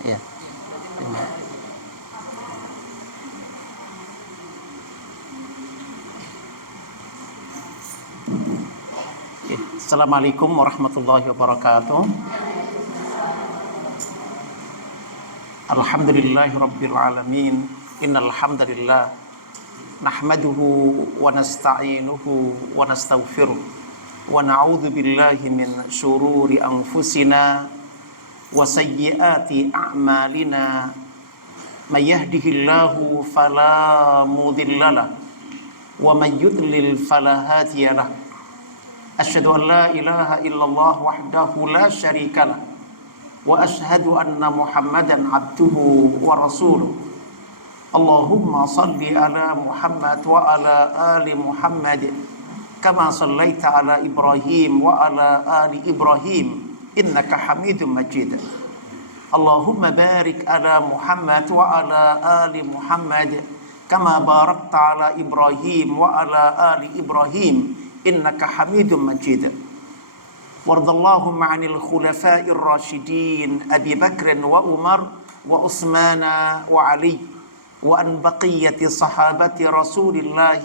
Ya. Assalamualaikum warahmatullahi wabarakatuh. Alhamdulillahi rabbil alamin. Innal hamdalillah nahmaduhu wa nasta'inuhu wa nastaghfiruh wa na'udzu billahi min syururi anfusina wa sayyiati a'malina. May yahdihillahu fala mudhillalah wa may yudlil fala hadiyalah. Asyhadu an la ilaha illallah wahdahu la syarikalah wa asyhadu anna Muhammadan abduhu wa rasuluh. Allahumma salli ala Muhammad wa ala ali Muhammad kama sallaita ala Ibrahim wa ala ali Ibrahim innaka Hamidum Majid. Allahumma barik ala Muhammad wa ala ali Muhammad kama barakta ala Ibrahim wa ala ali Ibrahim innaka Hamidum Majid. Wardallahumma 'anil khulafa'ir rasyidin Abi Bakr wa Umar wa Utsman wa Ali wa an baqiyati sahabati Rasulillah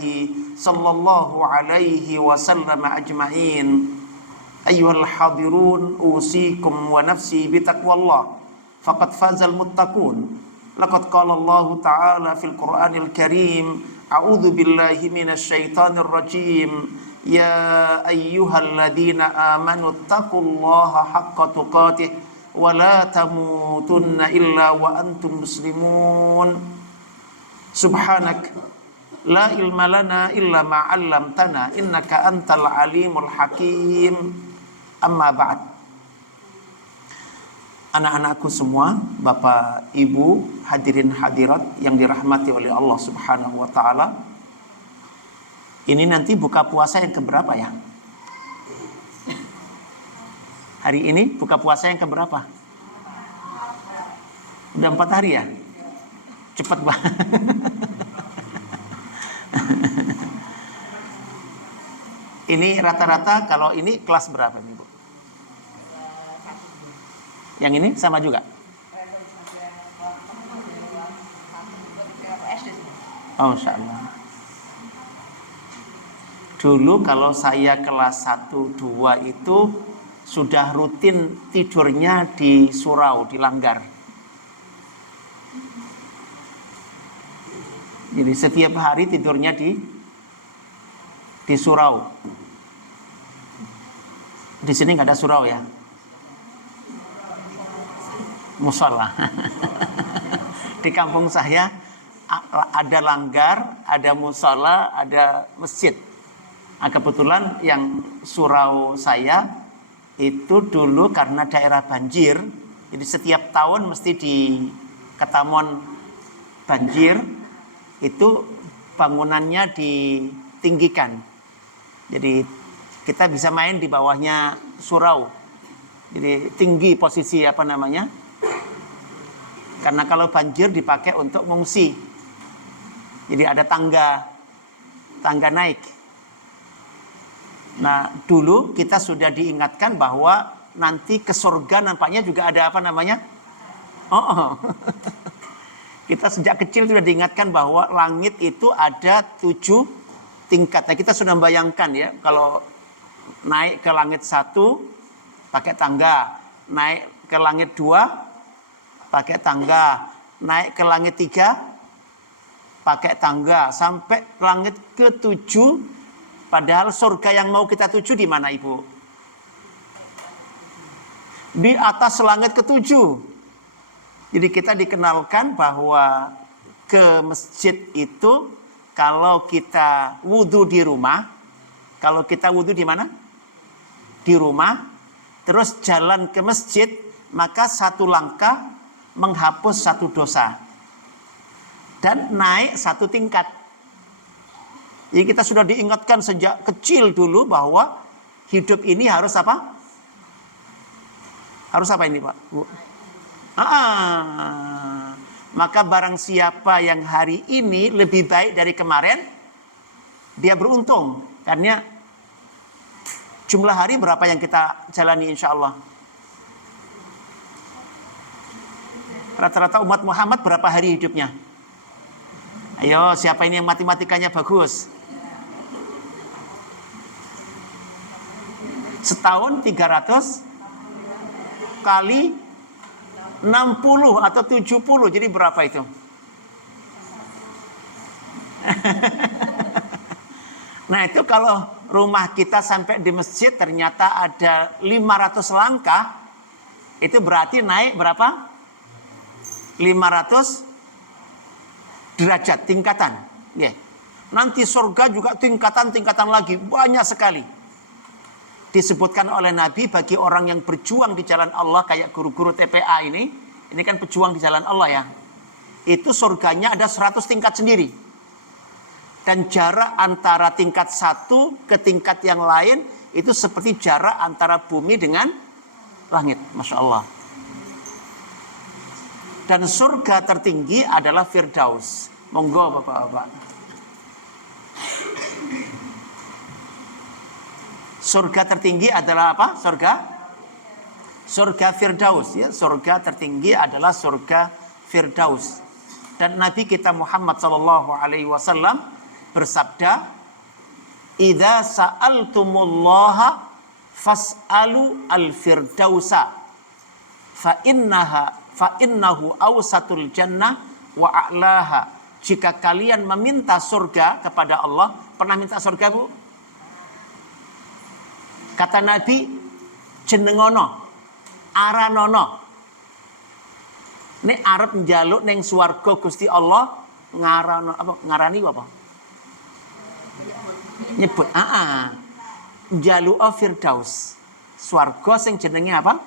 sallallahu alaihi wasallam ajma'in. Ayyuhal hadirun, usikum wa nafsi bitaqwallah faqad fazal muttaqun. Laqad qala Allah ta'ala fil Qur'anil Karim, a'udzu billahi minasy syaithanir rajim. Ya ayyuhalladzina amanu taqullaha haqqa tuqatih wa la tamutunna illa wa antum muslimun. Subhanak la ilma lana illa ma 'allamtana innaka antal alimul hakim. Amma ba'd. Anak-anakku semua, Bapak, Ibu, hadirin hadirat yang dirahmati oleh Allah Subhanahu wa taala. Ini nanti buka puasa yang keberapa ya? Hari ini buka puasa yang keberapa? Udah 4 hari ya? Cepat banget. Ini rata-rata kalau ini kelas berapa nih, Bu? Yang ini sama juga? Oh, Masya Allah. Dulu kalau saya kelas 1, 2 itu sudah rutin tidurnya di surau, di langgar. Jadi setiap hari tidurnya di surau. Di sini nggak ada surau ya? Musola. Di kampung saya ada langgar, ada musola, ada masjid. Nah, kebetulan yang surau saya itu dulu karena daerah banjir, jadi setiap tahun mesti di Ketamon banjir, itu bangunannya ditinggikan. Jadi kita bisa main di bawahnya surau. Jadi tinggi posisi karena kalau banjir dipakai untuk mengungsi. Jadi ada tangga naik. Nah, dulu kita sudah diingatkan bahwa nanti ke surga nampaknya juga ada Kita sejak kecil sudah diingatkan bahwa langit itu ada 7 tingkat. Nah, kita sudah membayangkan ya, kalau naik ke langit 1 pakai tangga, naik ke langit 2 pakai tangga, naik ke langit 3 pakai tangga, sampai langit ke-7. Padahal surga yang mau kita tuju di mana, Ibu? Di atas langit ke-7. Jadi kita dikenalkan bahwa ke masjid itu kalau kita wudhu di rumah, kalau kita wudhu di mana? Di rumah, terus jalan ke masjid, maka 1 langkah menghapus 1 dosa. Dan naik 1 tingkat. Jadi kita sudah diingatkan sejak kecil dulu bahwa hidup ini harus apa? Harus apa ini, Pak? Bu? Maka barang siapa yang hari ini lebih baik dari kemarin, dia beruntung. Karena jumlah hari berapa yang kita jalani insya Allah? Rata-rata umat Muhammad berapa hari hidupnya? Ayo, siapa ini yang matematikanya bagus? Setahun 300 kali 60 atau 70. Jadi berapa itu? Nah, itu kalau rumah kita sampai di masjid ternyata ada 500 langkah, itu berarti naik berapa? 500 derajat tingkatan. Yeah. Nanti surga juga tingkatan-tingkatan lagi, banyak sekali. Disebutkan oleh Nabi bagi orang yang berjuang di jalan Allah kayak guru-guru TPA ini kan pejuang di jalan Allah ya. Itu surganya ada 100 tingkat sendiri. Dan jarak antara tingkat satu ke tingkat yang lain itu seperti jarak antara bumi dengan langit. Masya Allah. Dan surga tertinggi adalah Firdaus. Monggo Bapak-bapak. Surga tertinggi adalah apa? Surga Firdaus ya. Surga tertinggi adalah surga Firdaus. Dan Nabi kita Muhammad SAW bersabda, "Idza sa'altumullaha fas'alu al-firdausa fa innahu awsatul jannah wa a'laha." Jika kalian meminta surga kepada Allah, pernah minta surga, Bu? Kata Nabi, jenengono, aranono. Nek arep njaluk ning swarga Gusti Allah, ngarani apa? Nyebut, njaluka Firdaus. Swarga sing jenenge apa?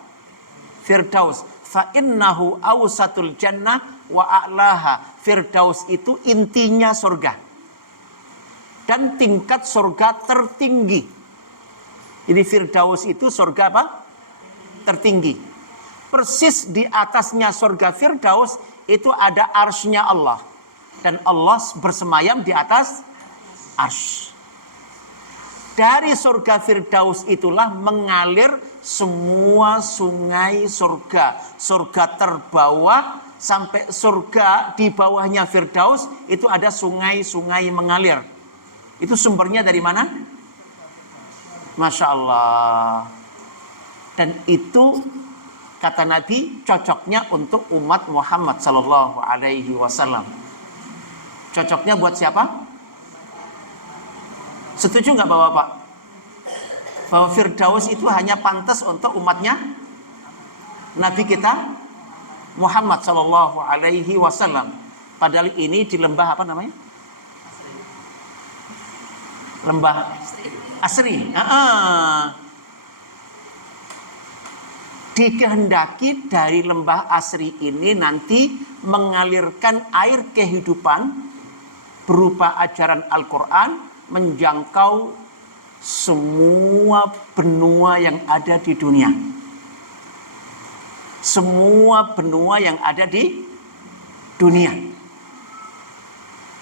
Firdaus. Fa innahu awsatul jannah wa a'laha. Firdaus itu intinya surga. Dan tingkat surga tertinggi. Jadi Firdaus itu surga apa? Tertinggi. Persis di atasnya surga Firdaus itu ada arsy-nya Allah. Dan Allah bersemayam di atas arsy. Dari surga Firdaus itulah mengalir semua sungai surga. Surga terbawah sampai surga di bawahnya Firdaus itu ada sungai-sungai mengalir. Itu sumbernya dari mana? Masya Allah. Dan itu kata Nabi cocoknya untuk umat Muhammad Sallallahu Alaihi Wasallam. Cocoknya buat siapa? Setuju nggak Bapak? Bahwa Firdaus itu hanya pantas untuk umatnya Nabi kita Muhammad Sallallahu Alaihi Wasallam. Padahal ini di lembah apa namanya? Lembah Asri. Dikehendaki dari lembah Asri ini nanti mengalirkan air kehidupan berupa ajaran Al-Quran menjangkau semua benua yang ada di dunia. Semua benua yang ada di dunia.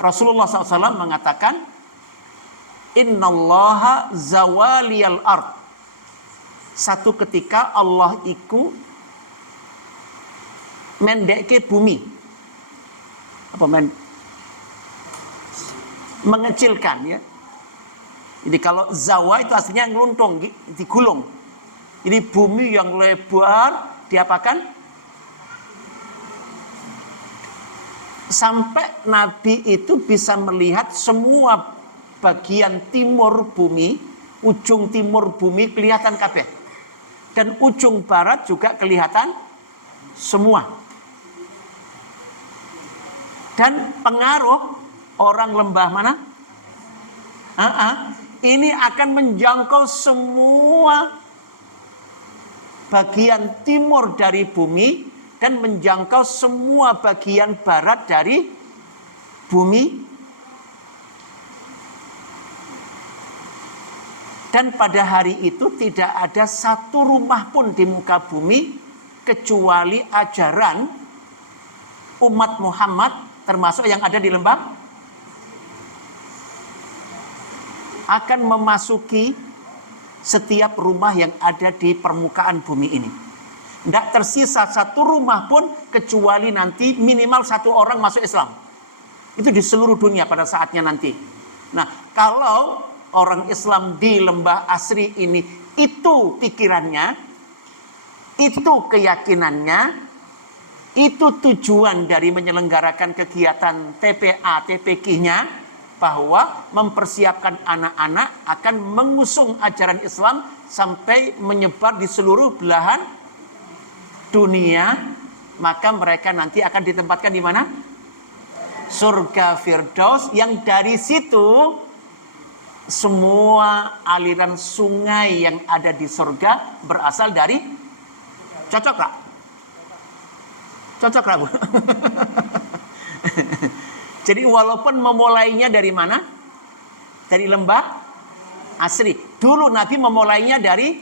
Rasulullah SAW mengatakan, Innallaha zawaliyal ard. Satu ketika Allah iku mendekke bumi. Mengecilkan ya. Jadi kalau zawa itu aslinya ngeluntung, digulung. Jadi bumi yang lebar diapakan? Sampai Nabi itu bisa melihat semua bagian timur bumi, ujung timur bumi kelihatan kabeh. Dan ujung barat juga kelihatan semua. Dan pengaruh orang lembah mana? Ini akan menjangkau semua bagian timur dari bumi dan menjangkau semua bagian barat dari bumi. Dan pada hari itu tidak ada satu rumah pun di muka bumi kecuali ajaran umat Muhammad termasuk yang ada di lembah akan memasuki setiap rumah yang ada di permukaan bumi ini. Tidak tersisa satu rumah pun kecuali nanti minimal satu orang masuk Islam. Itu di seluruh dunia pada saatnya nanti. Nah, kalau orang Islam di Lembah Asri ini itu pikirannya, itu keyakinannya, itu tujuan dari menyelenggarakan kegiatan TPA, TPQ-nya, bahwa mempersiapkan anak-anak akan mengusung ajaran Islam sampai menyebar di seluruh belahan dunia, maka mereka nanti akan ditempatkan di mana? Surga Firdaus, yang dari situ semua aliran sungai yang ada di surga berasal dari, cocok gak? Cocok gak, Bu? Jadi walaupun memulainya dari mana? Dari Lembah Asri. Dulu Nabi memulainya dari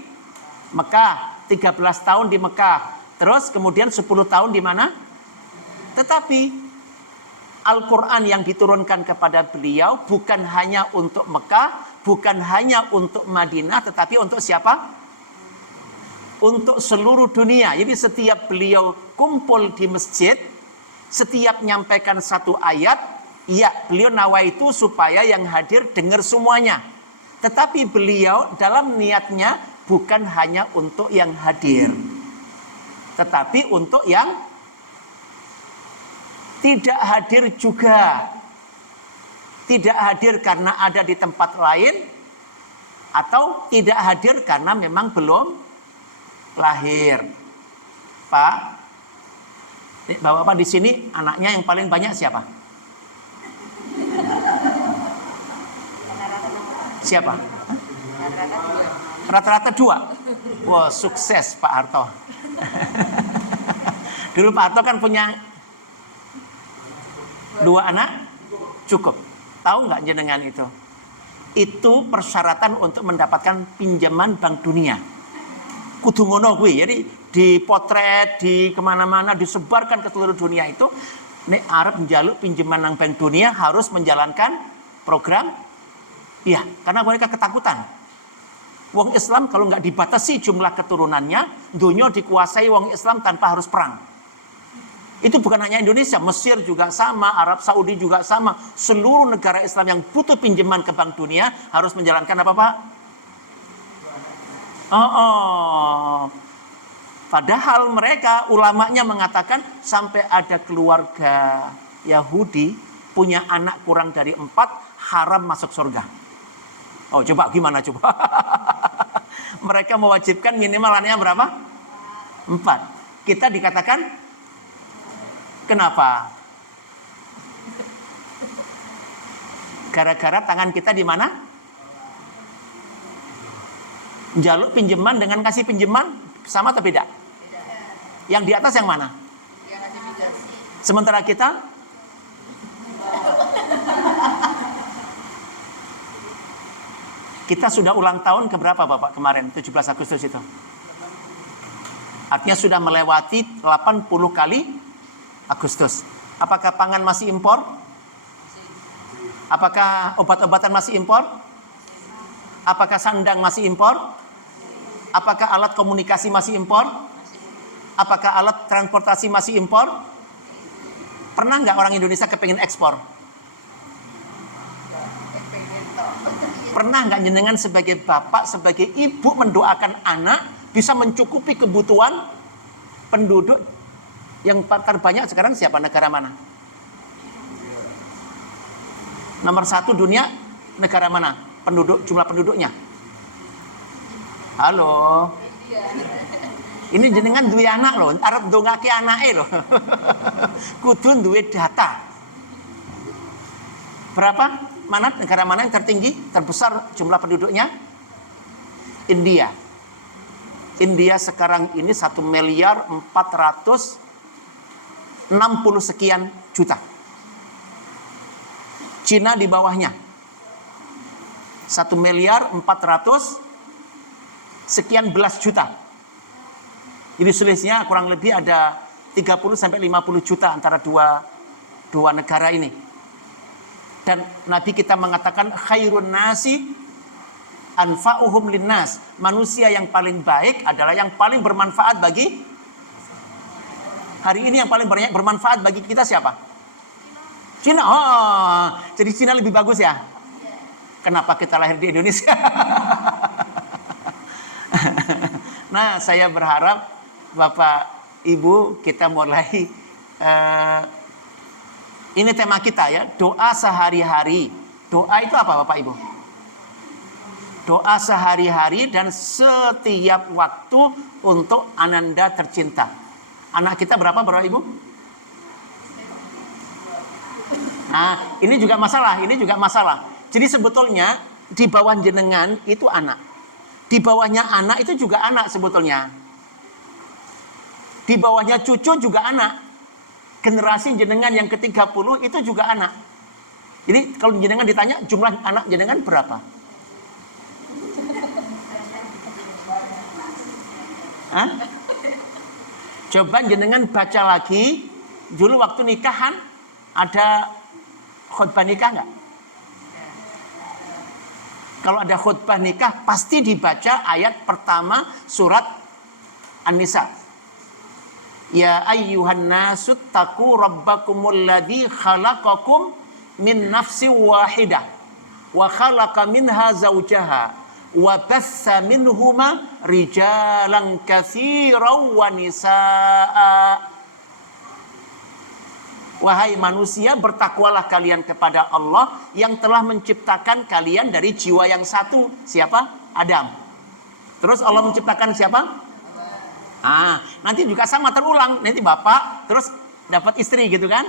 Mekah, 13 tahun di Mekah. Terus kemudian 10 tahun di mana? Tetapi Al-Quran yang diturunkan kepada beliau bukan hanya untuk Mekah, bukan hanya untuk Madinah, tetapi untuk siapa? Untuk seluruh dunia. Jadi setiap beliau kumpul di masjid, setiap menyampaikan satu ayat, ya beliau nawaitu supaya yang hadir dengar semuanya. Tetapi beliau dalam niatnya bukan hanya untuk yang hadir, tetapi untuk yang tidak hadir juga. Tidak hadir karena ada di tempat lain, atau tidak hadir karena memang belum lahir. Pak, Bapak-bapak di sini anaknya yang paling banyak siapa? Siapa? Rata-rata 2. Wah, sukses Pak Harto. Dulu Pak Harto kan punya 2 anak, cukup. Tahu nggak jenengan itu? Itu persyaratan untuk mendapatkan pinjaman Bank Dunia. Kudu ngono kuwi. Jadi dipotret di kemana-mana, disebarkan ke seluruh dunia itu. Nek arep njaluk pinjaman nang Bank Dunia harus menjalankan program. Iya, karena mereka ketakutan. Wong Islam kalau nggak dibatasi jumlah keturunannya, dunia dikuasai wong Islam tanpa harus perang. Itu bukan hanya Indonesia, Mesir juga sama, Arab Saudi juga sama. Seluruh negara Islam yang butuh pinjaman ke Bank Dunia harus menjalankan apa, Pak? Padahal mereka, ulamanya mengatakan sampai ada keluarga Yahudi punya anak kurang dari 4 haram masuk surga. Oh, coba gimana coba? Mereka mewajibkan minimal anaknya berapa? 4. Kita dikatakan kenapa? Gara-gara tangan kita di mana? Jaluk pinjaman dengan kasih pinjaman sama atau beda? Yang di atas yang mana? Sementara kita sudah ulang tahun keberapa Bapak kemarin 17 Agustus itu? Artinya sudah melewati 80 kali Agustus. Apakah pangan masih impor? Apakah obat-obatan masih impor? Apakah sandang masih impor? Apakah alat komunikasi masih impor? Apakah alat transportasi masih impor? Pernah nggak orang Indonesia kepengen ekspor? Pernah nggak jenengan sebagai bapak, sebagai ibu mendoakan anak bisa mencukupi kebutuhan penduduk yang terbanyak sekarang siapa? Negara mana? Nomor 1 dunia negara mana? Jumlah penduduknya? Halo. Ini jenengan duwe anak loh, arep ndongake anake loh. Kudu duwe data. Berapa? Negara mana yang tertinggi, terbesar jumlah penduduknya? India. India sekarang ini 1.460 sekian juta. Cina di bawahnya 1.400 sekian belas juta. Jadi selisihnya kurang lebih ada 30 sampai 50 juta antara dua negara ini. Dan Nabi kita mengatakan khairun nasi anfa'uhum linnas. Manusia yang paling baik adalah yang paling bermanfaat bagi Hari ini yang paling banyak bermanfaat bagi kita siapa? Cina. Oh, jadi Cina lebih bagus ya? Kenapa kita lahir di Indonesia? Nah, saya berharap Bapak Ibu kita mulai ini tema kita ya, doa sehari-hari. Doa itu apa Bapak Ibu? Doa sehari-hari dan setiap waktu untuk ananda tercinta. Anak kita berapa Bapak Ibu? Nah, ini juga masalah. Jadi sebetulnya di bawah jenengan itu anak. Di bawahnya anak itu juga anak sebetulnya. Di bawahnya cucu juga anak. Generasi jenengan yang ke-30 itu juga anak. Jadi kalau jenengan ditanya jumlah anak jenengan berapa? Hah? Coba jenengan baca lagi. Dulu waktu nikahan ada khutbah nikah nggak? Kalau ada khutbah nikah pasti dibaca ayat pertama surat An-Nisa. Ya ayyuhan nasu taqu rabbakumul ladzi khalaqakum min nafsin wahidah wa khalaqa minha zawjaha wa bassa minhuma rijalan katsiran wa nisaa. Wahai manusia, bertakwalah kalian kepada Allah yang telah menciptakan kalian dari jiwa yang satu. Siapa? Adam. Terus Allah menciptakan siapa? Nanti juga sama terulang. Nanti bapak terus dapat istri gitu kan?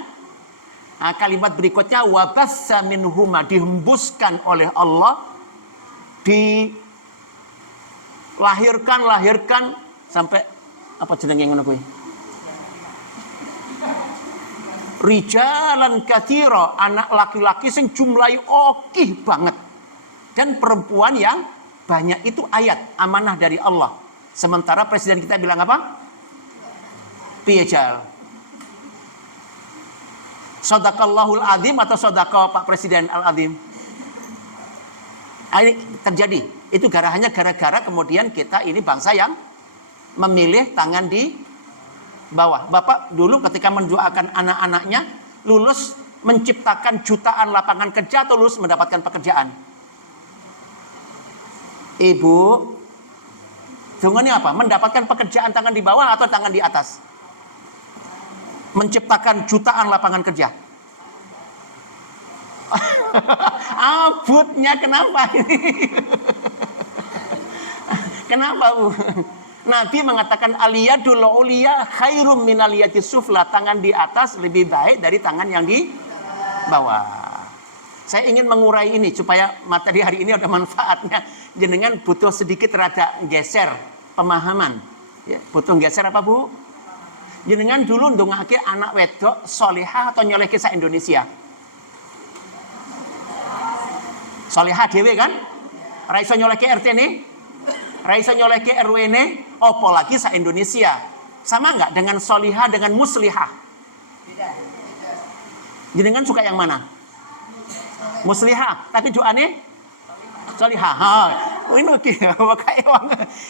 Kalimat berikutnya wabassa minhuma, dihembuskan oleh Allah, dilahirkan sampai apa jenenge ngono kuwi? Rijalan katsira, anak laki-laki sing jumlahi okih banget. Dan perempuan yang banyak, itu ayat amanah dari Allah. Sementara presiden kita bilang apa? Piyajal. Shadaqallahul azim atau shadaqa Pak Presiden Al-Azim? Ini terjadi. Itu hanya gara-gara kemudian kita ini bangsa yang memilih tangan di bawah. Bapak dulu ketika mendoakan anak-anaknya lulus menciptakan jutaan lapangan kerja atau lulus mendapatkan pekerjaan? Ibu, dungannya apa? Mendapatkan pekerjaan tangan di bawah atau tangan di atas? Menciptakan jutaan lapangan kerja. Abutnya kenapa ini? Kenapa Bu? Nabi mengatakan aliyadul uliya khairum minal yadis sufla, tangan di atas lebih baik dari tangan yang di bawah. Saya ingin mengurai ini supaya materi hari ini ada manfaatnya. Jenengan butuh sedikit rada geser pemahaman. Ya, butuh geser apa Bu? Jenengan dulu ndongake anak wedok solihah atau nyoleh kisah Indonesia? Solihah dewe kan? Ra iso nyoleh ke RT nih? Ra iso nyoleh ke RW nih? Opo lagi sa Indonesia? Sama nggak dengan solihah dengan muslihah? Jenengan suka yang mana? Muslihah, tapi doane solihah. Ini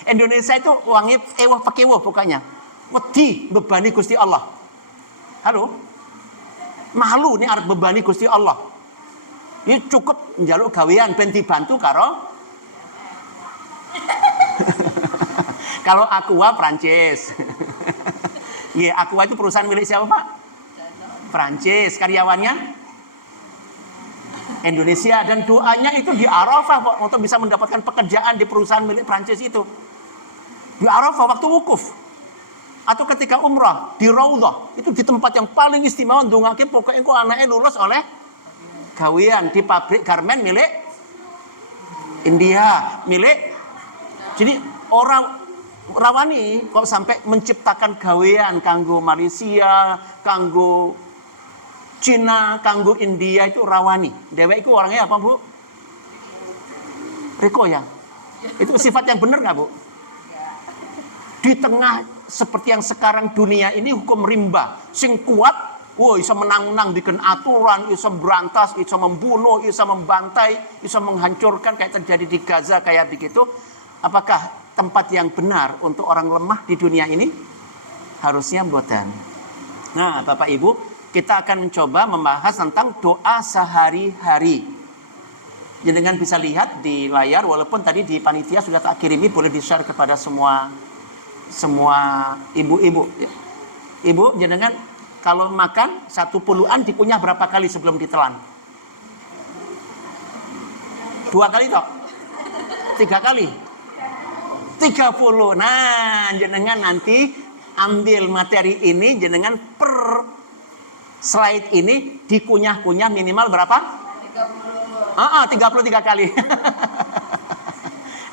Indonesia itu wangi ewah pakewah pokoknya. Wedi bebani Gusti Allah. Halo? Malu nih arep bebani Gusti Allah. Ini cukup njaluk gawean ben dibantu karo kalau Aqua Prancis. Iya, Aqua itu perusahaan milik siapa Pak? Prancis. Karyawannya Indonesia. Dan doanya itu di Arafah Pak, untuk bisa mendapatkan pekerjaan di perusahaan milik Prancis itu. Di Arafah waktu wukuf. Atau ketika umrah di Raudhah. Itu di tempat yang paling istimewa. Ndongake pokoknya kok anaknya lulus oleh gawean di pabrik garmen milik India. Jadi orang rawani kok sampai menciptakan gawean kanggo Malaysia, kanggo Cina, kanggo India, itu rawani. Dewek itu orangnya apa Bu? Riko ya? Itu sifat yang benar nggak Bu? Di tengah seperti yang sekarang dunia ini hukum rimba, sing kuat, bisa menang-menang bikin aturan, bisa berantas, bisa membunuh, bisa membantai, bisa menghancurkan kayak terjadi di Gaza kayak begitu. Apakah tempat yang benar untuk orang lemah di dunia ini? Harusnya mboten. Nah, Bapak Ibu, kita akan mencoba membahas tentang doa sehari-hari. Jenengan bisa lihat di layar, walaupun tadi di panitia sudah tak kirimi, boleh di-share kepada semua ibu-ibu. Ibu, jenengan kalau makan 1 puluhan dikunyah berapa kali sebelum ditelan? 2 kali toh? 3 kali? 30. Nah, jenengan nanti ambil materi ini, jenengan per slide ini dikunyah-kunyah minimal berapa? 33 kali.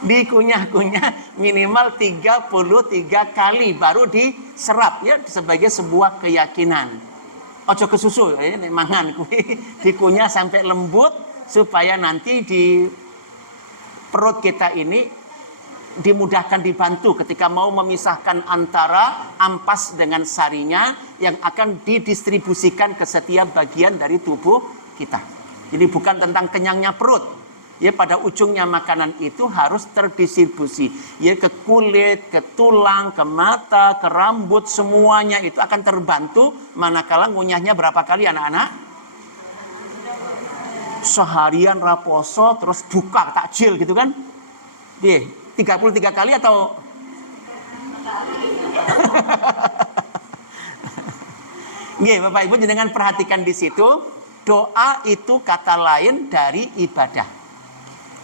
Dikunyah-kunyah minimal 33 kali baru diserap ya, sebagai sebuah keyakinan. Ojo ke susu, ini mangan dikunyah sampai lembut supaya nanti di perut kita ini dimudahkan, dibantu ketika mau memisahkan antara ampas dengan sarinya yang akan didistribusikan ke setiap bagian dari tubuh kita. Jadi bukan tentang kenyangnya perut. Ya, pada ujungnya makanan itu harus terdistribusi. Ya, ke kulit, ke tulang, ke mata, ke rambut, semuanya itu akan terbantu manakala ngunyahnya berapa kali anak-anak? Seharian raposo terus buka takjil gitu kan? 33 kali atau Nggih, Bapak Ibu jenengan perhatikan di situ, doa itu kata lain dari ibadah.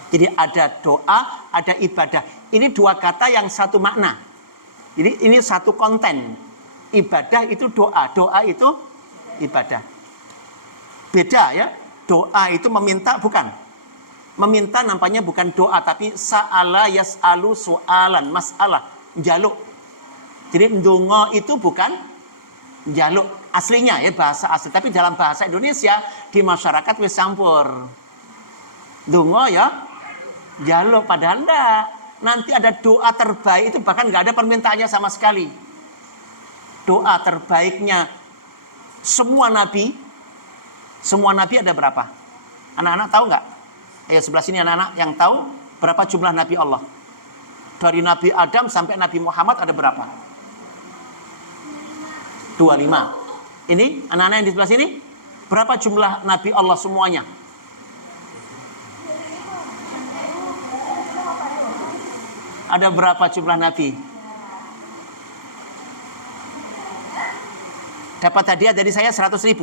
Jadi ada doa, ada ibadah. Ini 2 kata yang satu makna. Jadi ini satu konten. Ibadah itu doa, doa itu ibadah. Beda ya. Doa itu meminta, bukan. Meminta nampaknya bukan doa, tapi sa'ala yas'alu su'alan, mas'alah, njaluk. Jadi ndonga itu bukan njaluk aslinya ya, bahasa asli. Tapi dalam bahasa Indonesia di masyarakat wis campur. Ndonga ya njaluk, padahal enggak. Nanti ada doa terbaik itu bahkan nggak ada permintaannya sama sekali. Doa terbaiknya semua nabi ada berapa? Anak-anak tahu nggak? Ayo sebelah sini anak-anak yang tahu berapa jumlah nabi Allah. Dari Nabi Adam sampai Nabi Muhammad ada berapa? 25. Ini anak-anak yang di sebelah sini, berapa jumlah nabi Allah semuanya? Ada berapa jumlah nabi? Dapat hadiah dari saya 100.000.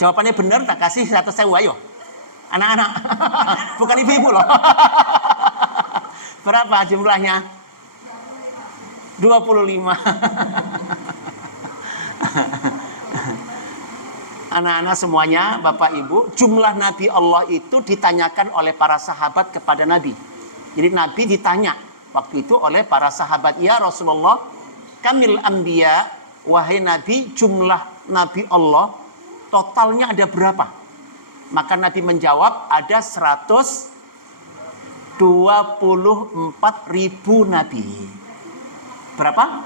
Jawabannya benar, tak kasih 100.000, ayo. Anak-anak, bukan ibu-ibu loh. Berapa jumlahnya? 25. Anak-anak semuanya, Bapak Ibu, jumlah nabi Allah itu ditanyakan oleh para sahabat kepada Nabi. Jadi Nabi ditanya waktu itu oleh para sahabat, ya Rasulullah, kamil anbiya, wahai Nabi, jumlah nabi Allah totalnya ada berapa? Maka Nabi menjawab, ada 124.000 nabi. Berapa?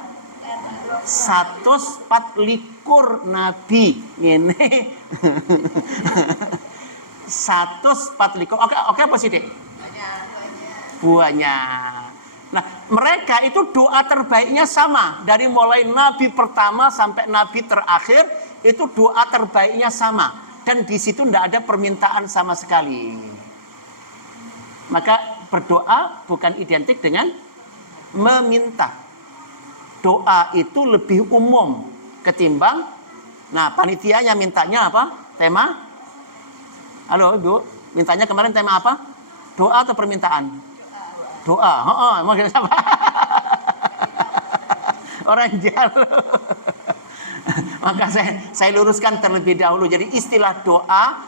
104 nabi. Ini 104. Oke apa sih, Dek? Banyak. Nah, mereka itu doa terbaiknya sama. Dari mulai nabi pertama sampai nabi terakhir, itu doa terbaiknya sama. Dan di situ tidak ada permintaan sama sekali. Maka berdoa bukan identik dengan meminta. Doa itu lebih umum ketimbang, nah panitianya mintanya apa? Tema? Halo Ibu, mintanya kemarin tema apa? Doa atau permintaan? Doa. Mau kita apa? Orang jalo. Maka saya luruskan terlebih dahulu. Jadi istilah doa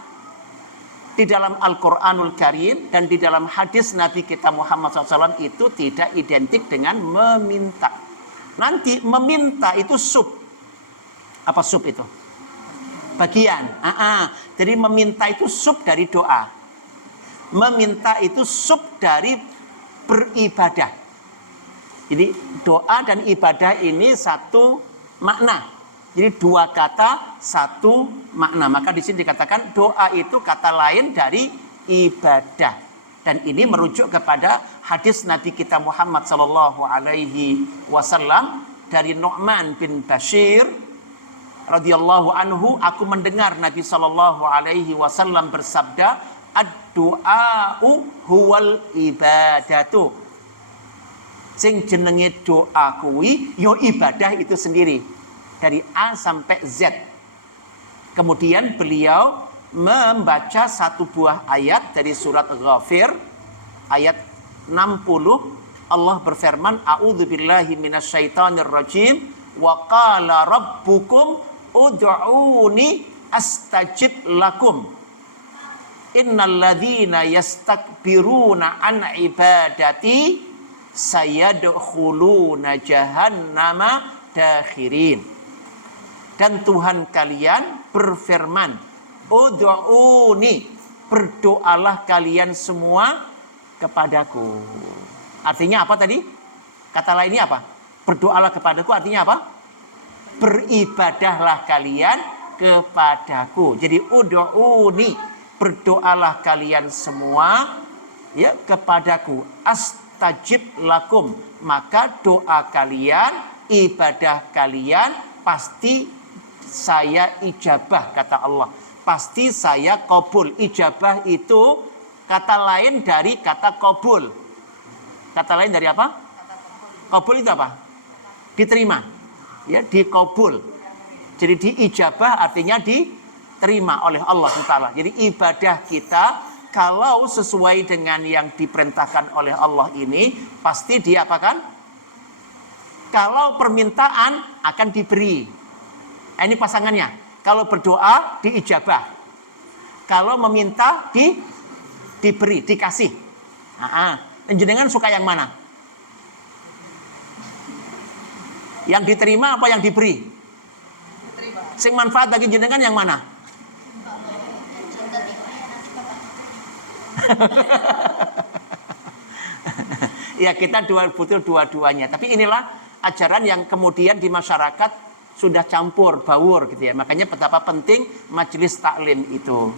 di dalam Al-Quranul Karim dan di dalam hadis Nabi kita Muhammad SAW itu tidak identik dengan meminta. Nanti meminta itu sub. Apa sub itu? Bagian. Jadi meminta itu sub dari doa. Meminta itu sub dari beribadah. Jadi doa dan ibadah ini satu makna. Jadi 2 kata, 1 makna. Maka di sini dikatakan doa itu kata lain dari ibadah. Dan ini merujuk kepada hadis Nabi kita Muhammad sallallahu alaihi wasallam dari Nu'man bin Bashir radhiyallahu anhu, aku mendengar Nabi sallallahu alaihi wasallam bersabda, ad-du'a'u huwal ibadatu. Sing jenenge doa kuwi yo ibadah itu sendiri, dari A sampai Z. Kemudian beliau membaca satu buah ayat dari surat Ghafir ayat 60. Allah berfirman, a'udzubillahi minasyaitonir rajim, wa qala rabbukum ud'uni astajib lakum innal ladzina yastakbiruna an ibadati sayadkhuluna jahannama dakhirin. Dan Tuhan kalian berfirman, ud'uni, berdoalah kalian semua kepadaku. Artinya apa tadi? Kata lainnya apa? Berdoalah kepadaku artinya apa? Beribadahlah kalian kepadaku. Jadi ud'uni, berdoalah kalian semua ya kepadaku. Astajib lakum, maka doa kalian, ibadah kalian pasti saya ijabah, kata Allah. Pasti saya qabul. Ijabah itu kata lain dari kata qabul. Kata lain dari apa? Qabul itu apa? Diterima. Ya, dikabul. Jadi diijabah artinya diterima oleh Allah Taala. Jadi ibadah kita kalau sesuai dengan yang diperintahkan oleh Allah ini pasti diapakan? Kalau permintaan akan diberi. Ini pasangannya. Kalau berdoa diijabah. Kalau meminta diberi, dikasih. Jenengan suka yang mana? Yang diterima apa yang diberi? Diterima. Sing manfaat bagi jenengan yang mana? Ya kita butuh dua-duanya. Tapi inilah ajaran yang kemudian di masyarakat sudah campur baur gitu ya. Makanya betapa penting majelis taklim itu.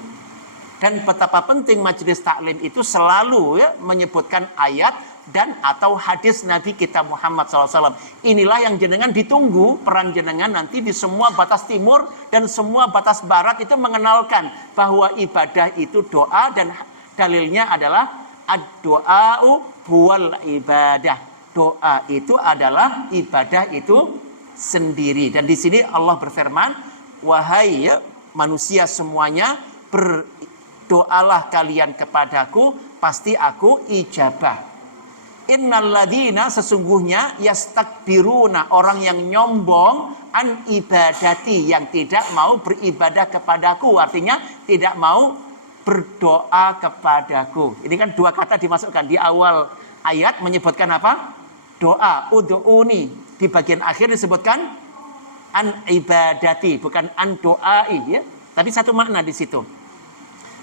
Dan betapa penting majelis taklim itu selalu ya, menyebutkan ayat dan atau hadis Nabi kita Muhammad SAW. Inilah yang jenengan ditunggu, peran jenengan nanti di semua batas timur dan semua batas barat itu mengenalkan bahwa ibadah itu doa dan dalilnya adalah ad-du'a'u huwal ibadah. Doa itu adalah ibadah itu sendiri. Dan di sini Allah berfirman, wahai ya, manusia semuanya, berdoalah kalian kepadaku, pasti aku ijabah. Innalladzina, sesungguhnya, yastakbiruna, orang yang nyombong, an ibadati, yang tidak mau beribadah kepadaku, artinya tidak mau berdoa kepadaku. Ini kan dua kata dimasukkan di awal ayat menyebutkan apa? Doa, ud'uni. Di bagian akhir disebutkan an ibadati, bukan an doai ya. Tapi satu makna di situ.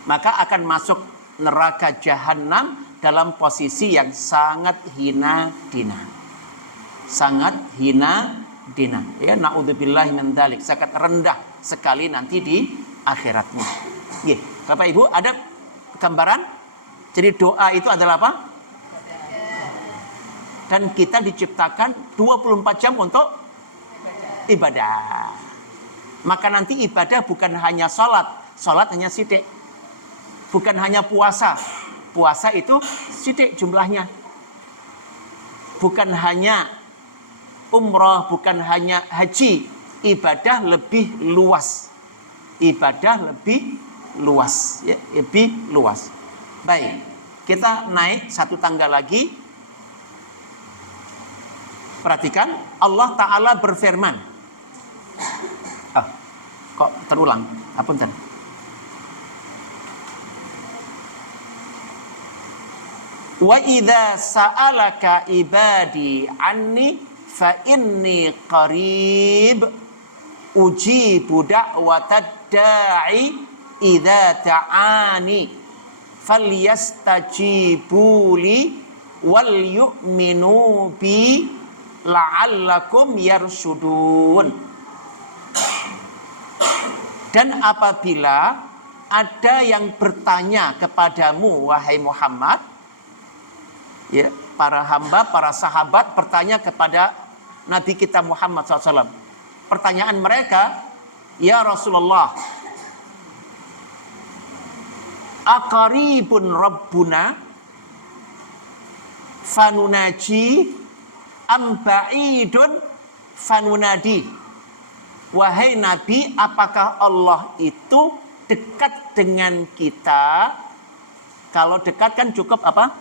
Maka akan masuk neraka jahanam dalam posisi yang sangat hina dina. Sangat hina dina. Ya, naudzubillahi min dzalik. Sangat rendah sekali nanti di akhiratnya. Nggih, Bapak Ibu, ada gambaran? Jadi doa itu adalah apa? Dan kita diciptakan 24 jam untuk ibadah. Maka nanti ibadah bukan hanya sholat. Sholat hanya sidik. Bukan hanya puasa. Puasa itu sidik jumlahnya. Bukan hanya umrah, bukan hanya haji. Ibadah lebih luas. Ibadah lebih luas. Ya, lebih luas. Baik, kita naik satu tangga lagi. Perhatikan, Allah Ta'ala berfirman. Kok terulang? Apunten. Wa idza sa'alaka ibadi anni fa inni qarib ujibu da'watad da'i idza ta'ani falyastajibuli wal yu'minu bi la'allakum yarsyudun. Dan apabila ada yang bertanya kepadamu wahai Muhammad, ya, para hamba, para sahabat bertanya kepada Nabi kita Muhammad SAW. Pertanyaan mereka, Ya Rasulullah, aqaribun rabbuna fanunaji am ba'idun fanunadi. Wahai Nabi, apakah Allah itu dekat dengan kita? Kalau dekat kan cukup apa?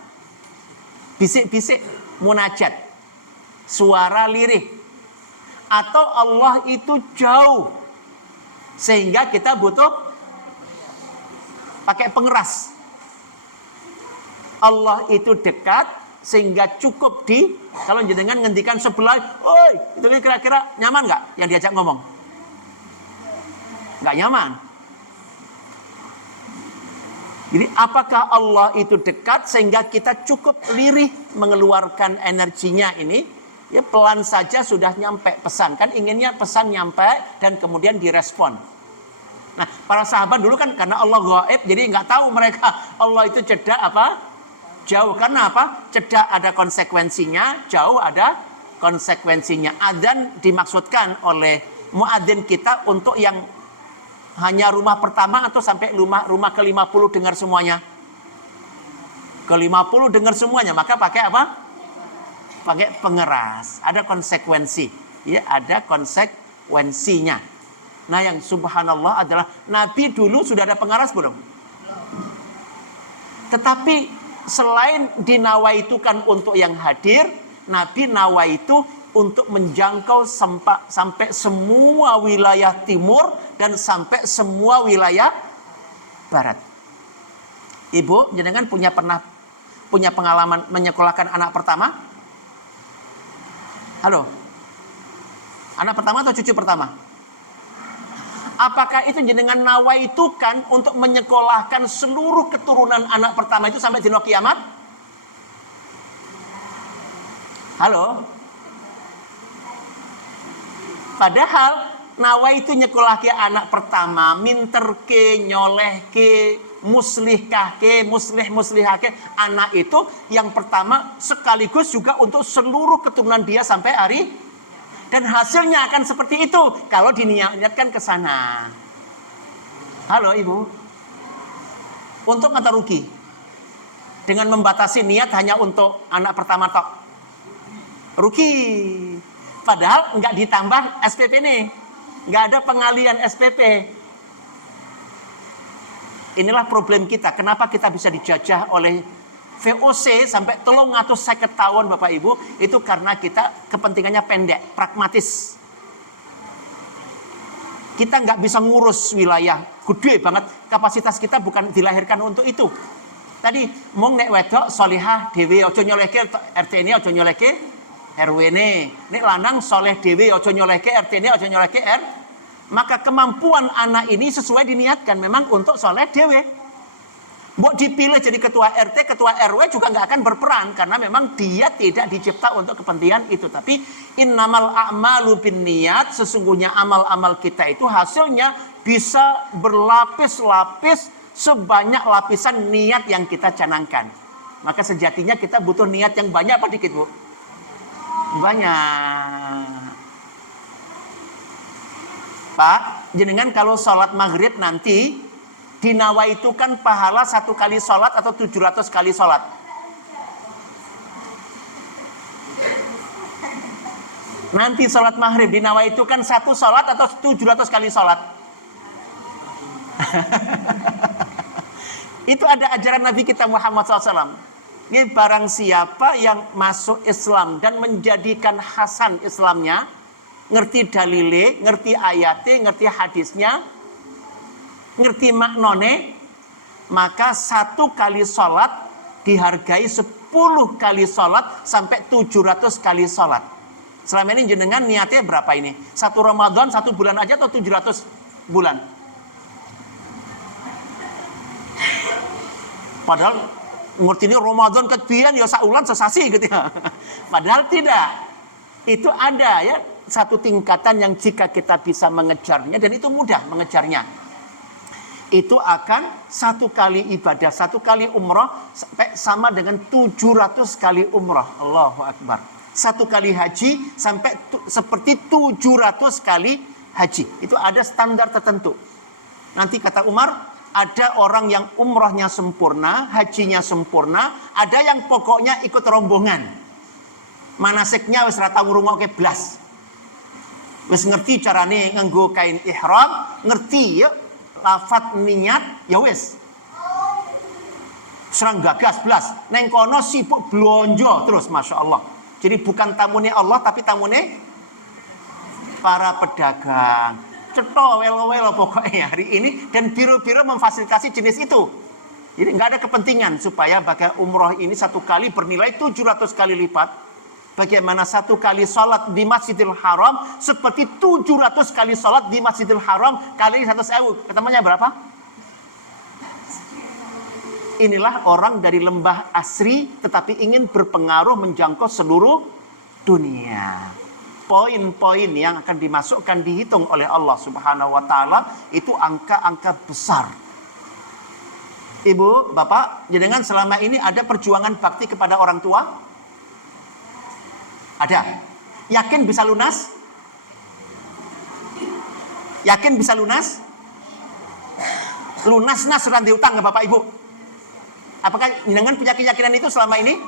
Bisik-bisik, munajat, suara lirih. Atau Allah itu jauh sehingga kita butuh pakai pengeras. Allah itu dekat sehingga cukup kalau jenengan ngendikan sebelah, oi, itu kira-kira nyaman nggak yang diajak ngomong? Nggak nyaman. Jadi apakah Allah itu dekat sehingga kita cukup lirih mengeluarkan energinya ini? Ya pelan saja sudah nyampe pesan. Kan inginnya pesan nyampe dan kemudian direspon. Nah, para sahabat dulu kan karena Allah gaib, jadi nggak tahu mereka Allah itu cedak apa? Jauh. Karena apa? Cedak ada konsekuensinya, jauh ada konsekuensinya. Adzan dimaksudkan oleh muadzin kita untuk yang hanya rumah pertama atau sampai rumah ke-50 dengar semuanya? Ke-50 dengar semuanya, maka pakai apa? Pakai pengeras. Ada konsekuensi. Ya, ada konsekuensinya. Nah, yang subhanallah adalah Nabi dulu sudah ada pengeras belum? Tetapi selain dinawaitukan untuk yang hadir, Nabi nawaitu untuk menjangkau sampai semua wilayah timur dan sampai semua wilayah barat. Ibu, jenengan punya pengalaman menyekolahkan anak pertama? Halo? Anak pertama atau cucu pertama? Apakah itu jenengan nawaitukan untuk menyekolahkan seluruh keturunan anak pertama itu sampai dino kiamat? Halo? Padahal nawaitu nyekolahke anak pertama, minterke, nyolehke, muslihkahke, muslihake anak itu yang pertama sekaligus juga untuk seluruh keturunan dia sampai hari. Dan hasilnya akan seperti itu kalau diniatkan ke sana. Halo Ibu. Untung atau rugi? Dengan membatasi niat hanya untuk anak pertama tok. Rugi. Padahal nggak ditambah SPP nih. Nggak ada pengalian SPP. Inilah problem kita. Kenapa kita bisa dijajah oleh VOC sampai 350 tahun Bapak Ibu, itu karena kita kepentingannya pendek, pragmatis. Kita nggak bisa ngurus wilayah gede banget, kapasitas kita bukan dilahirkan untuk itu. Tadi mong nek wedok solihah dhewe aja nyolehke RT ini, aja nyolehke RW ini. Nek lanang soleh dhewe aja nyolehke RT ini, aja nyolehke R. Maka kemampuan anak ini sesuai diniatkan memang untuk soleh dhewe. Mbok dipilih jadi ketua RT, ketua RW juga nggak akan berperan karena memang dia tidak dicipta untuk kepentingan itu. Tapi innamal a'malu binniyat, sesungguhnya amal-amal kita itu hasilnya bisa berlapis-lapis sebanyak lapisan niat yang kita canangkan. Maka sejatinya kita butuh niat yang banyak apa dikit, Bu? Banyak. Pak, jenengan kalau sholat maghrib nanti dinawaitukan pahala 1 kali sholat atau 700 kali sholat? Nanti sholat maghrib dinawaitukan 1 sholat atau 700 kali sholat? Itu ada ajaran Nabi kita Muhammad SAW. Ini barang siapa yang masuk Islam dan menjadikan hasan Islamnya, ngerti dalile, ngerti ayatnya, ngerti hadisnya, ngerti maknone, maka 1 kali sholat dihargai 10 kali sholat sampai 700 kali sholat. Selama ini jenengan niatnya berapa ini? 1 Ramadan 1 bulan aja atau 700 bulan? Padahal ngerti ini Ramadan kebian ya saulan sesasi gitu ya. Padahal tidak. Itu ada ya satu tingkatan yang jika kita bisa mengejarnya, dan itu mudah mengejarnya. Itu akan 1 kali ibadah, 1 kali umrah sampai sama dengan 700 kali umrah. Allahu Akbar. 1 kali haji sampai seperti 700 kali haji. Itu ada standar tertentu. Nanti kata Umar, ada orang yang umrohnya sempurna, hajinya sempurna, ada yang pokoknya ikut rombongan. Manasiknya wis rata ngrungokke blas. Wis ngerti carane nganggo kain ihram, ngerti ya lafat niat, ya wis. Serang gagas blas, neng kono sibuk blonjo terus, masya Allah. Jadi bukan tamune Allah tapi tamune para pedagang. Cetho welo-welo pokoknya hari ini, dan biro-biro memfasilitasi jenis itu. Jadi nggak ada kepentingan supaya bagai umroh ini satu kali bernilai 700 kali lipat. Bagaimana satu kali sholat di Masjidil Haram seperti 700 kali sholat di Masjidil Haram kali 100.000. Ketemunya berapa? Inilah orang dari lembah asri tetapi ingin berpengaruh menjangkau seluruh dunia. Poin-poin yang akan dimasukkan dihitung oleh Allah Subhanahu wa taala itu angka-angka besar. Ibu, Bapak, jenengan selama ini ada perjuangan bakti kepada orang tua? Ada. Yakin bisa lunas? Yakin bisa lunas? Lunas-nas sudah diutang ke Bapak Ibu. Apakah jenengan punya keyakinan itu selama ini?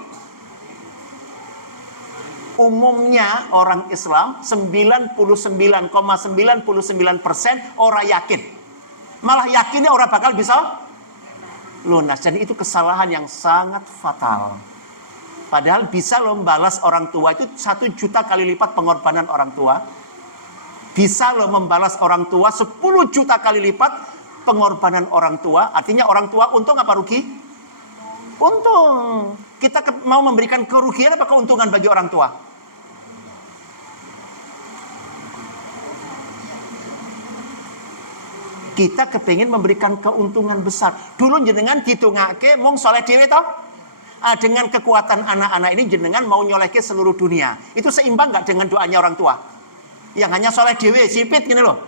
Umumnya orang Islam 99,99% orang yakin. Malah yakinnya orang bakal bisa lunas. Dan itu kesalahan yang sangat fatal. Padahal bisa loh membalas orang tua itu 1 juta kali lipat pengorbanan orang tua. Bisa loh membalas orang tua 10 juta kali lipat pengorbanan orang tua. Artinya orang tua untung apa rugi? Untung. Kita mau memberikan kerugian apa keuntungan bagi orang tua? Kita kepingin memberikan keuntungan besar. Dulu jenengan ditungake mung soleh dhewe toh? Dengan kekuatan anak-anak ini jenengan mau nyolehke seluruh dunia. Itu seimbang nggak dengan doanya orang tua? Yang hanya soleh dhewe sipit gini loh.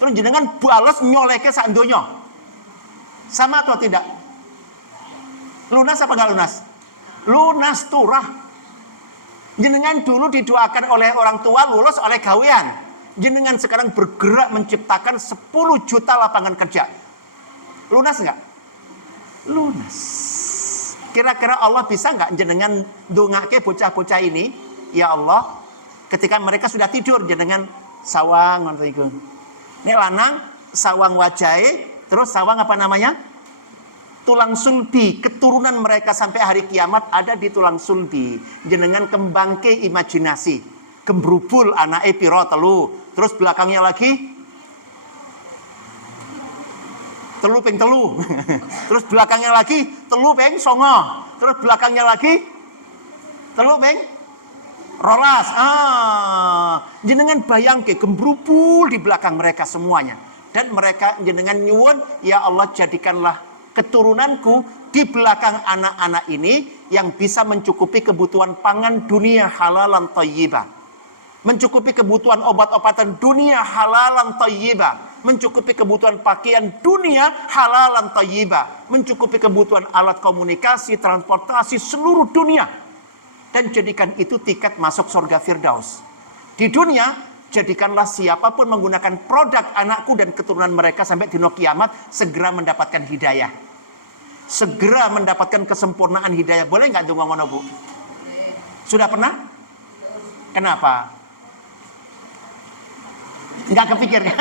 Terus jenengan balas nyolehke sak donya. Sama atau tidak? Lunas apa nggak lunas? Lunas turah. Jenengan dulu didoakan oleh orang tua lulus oleh gawean. Jenengan sekarang bergerak menciptakan 10 juta lapangan kerja. Lunas nggak? Lunas. Kira-kira Allah bisa nggak jenengan dongake bocah-bocah ini? Ya Allah, ketika mereka sudah tidur jenengan sawang ngono iku. Nek lanang sawang wajahe, terus sawang apa namanya? Tulang sulbi. Keturunan mereka sampai hari kiamat ada di tulang sulbi. Jenengan kembangke imajinasi. Gembrubul anake piro telu. Terus belakangnya lagi telu ping telu. Terus belakangnya lagi telu ping songo. Terus belakangnya lagi telu ping rolas. Jenengan bayangke gembrubul di belakang mereka semuanya. Dan mereka jenengan nyuwun, ya Allah jadikanlah keturunanku di belakang anak-anak ini yang bisa mencukupi kebutuhan pangan dunia halalan thayyibah. Mencukupi kebutuhan obat-obatan dunia halalan thayyibah. Mencukupi kebutuhan pakaian dunia halalan thayyibah. Mencukupi kebutuhan alat komunikasi, transportasi seluruh dunia. Dan jadikan itu tiket masuk surga Firdaus. Di dunia, jadikanlah siapapun menggunakan produk anakku dan keturunan mereka sampai di kiamat segera mendapatkan hidayah. Segera mendapatkan kesempurnaan hidayah. Boleh nggak donga ngono, Bu? Sudah pernah? Kenapa? Nggak kepikirkan.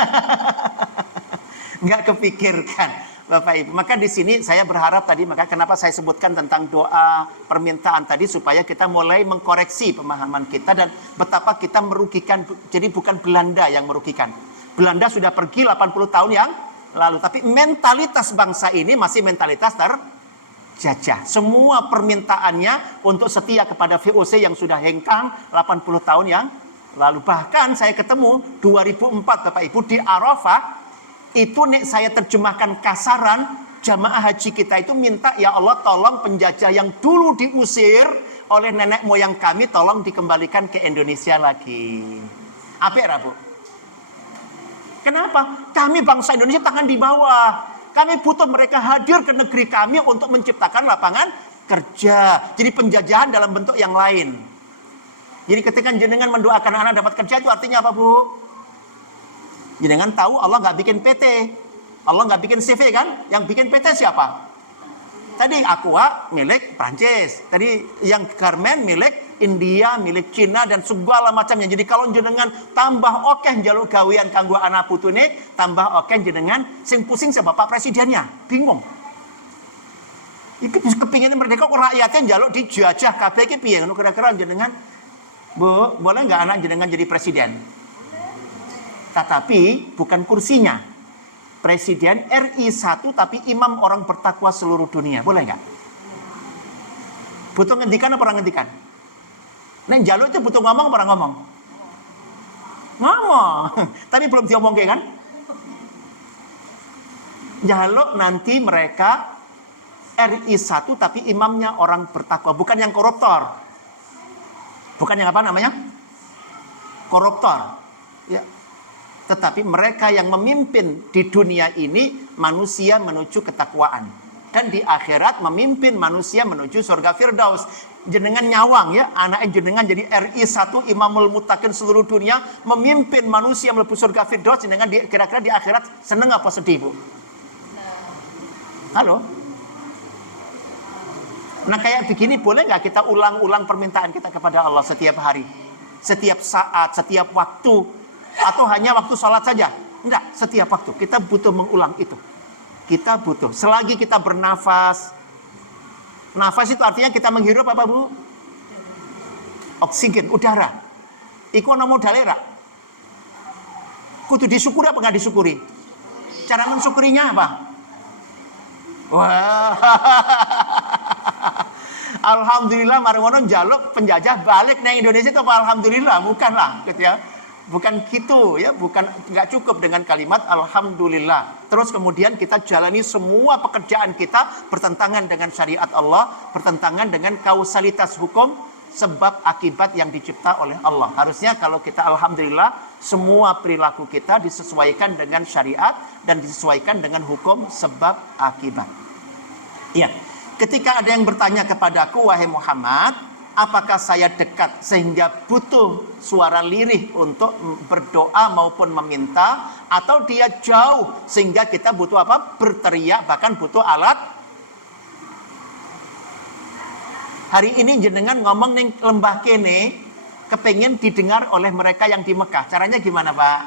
Nggak kepikirkan, Bapak Ibu. Maka di sini saya berharap tadi, maka kenapa saya sebutkan tentang doa permintaan tadi, supaya kita mulai mengkoreksi pemahaman kita dan betapa kita merugikan. Jadi bukan Belanda yang merugikan. Belanda sudah pergi 80 tahun yang lalu, tapi mentalitas bangsa ini masih mentalitas terjajah. Semua permintaannya untuk setia kepada VOC yang sudah hengkang 80 tahun yang lalu. Bahkan saya ketemu 2004 Bapak Ibu di Arafah, itu nek saya terjemahkan kasaran, jamaah haji kita itu minta, ya Allah tolong penjajah yang dulu diusir oleh nenek moyang kami tolong dikembalikan ke Indonesia lagi. Apa ya Bu? Kenapa? Kami bangsa Indonesia tangan di bawah. Kami butuh mereka hadir ke negeri kami untuk menciptakan lapangan kerja. Jadi penjajahan dalam bentuk yang lain. Jadi ketika jenengan mendoakan anak dapat kerja itu artinya apa Bu? Jenengan tahu Allah nggak bikin PT, Allah nggak bikin CV kan? Yang bikin PT siapa? Tadi Aqua milik Prancis, tadi yang Garmen milik India, milik Cina dan segala macamnya. Jadi kalau jenengan tambah okeh njaluk gawean kanggo anak putune, tambah okeh jenengan sing pusing siapa? Pak Presidennya. Bingung. Iki kepingin merdeka kok rakyatnya njaluk dijajah kabeh iki piye ngono kira-kira jenengan. Bu, boleh nggak anak jenengan jadi presiden? Tetapi bukan kursinya. Presiden RI 1 tapi imam orang bertakwa seluruh dunia. Boleh nggak? Butuh ngendikan apa orang ngendikan? Neng jaluk itu butuh ngomong apa orang ngomong? Ngomong. Tapi belum diomongke kan? Jaluk nanti mereka RI 1 tapi imamnya orang bertakwa. Bukan yang koruptor. Bukan yang apa namanya? Koruptor. Ya. Tetapi mereka yang memimpin di dunia ini manusia menuju ketakwaan. Dan di akhirat memimpin manusia menuju surga Firdaus. Jenengan nyawang ya, anak jenengan jadi RI 1 Imamul Muttaqin seluruh dunia, memimpin manusia menuju surga Firdaus. Jenengan kira-kira di akhirat seneng apa sedih, Bu? Halo? Nah kayak begini boleh nggak kita ulang-ulang permintaan kita kepada Allah setiap hari? Setiap saat, setiap waktu? Atau hanya waktu sholat saja? Enggak, setiap waktu. Kita butuh mengulang itu. Kita butuh. Selagi kita bernafas. Nafas itu artinya kita menghirup apa, Bu? Oksigen, udara. Iku ana modale ra? Kudu disyukuri apa nggak disyukuri? Cara mensyukurinya apa? Wah. Alhamdulillah mari ngono njaluk penjajah balik nang Indonesia itu apa alhamdulillah? Bukanlah, gitu ya. Bukan gitu ya, bukan, nggak cukup dengan kalimat alhamdulillah. Terus kemudian kita jalani semua pekerjaan kita bertentangan dengan syariat Allah, bertentangan dengan kausalitas hukum sebab akibat yang dicipta oleh Allah. Harusnya kalau kita alhamdulillah semua perilaku kita disesuaikan dengan syariat dan disesuaikan dengan hukum sebab akibat. Iya. Ketika ada yang bertanya kepadaku, wahai Muhammad, apakah saya dekat sehingga butuh suara lirih untuk berdoa maupun meminta, atau dia jauh sehingga kita butuh apa? Berteriak, bahkan butuh alat. Hari ini jenengan ngomong ning lembah kene kepengen didengar oleh mereka yang di Mekah. Caranya gimana, Pak?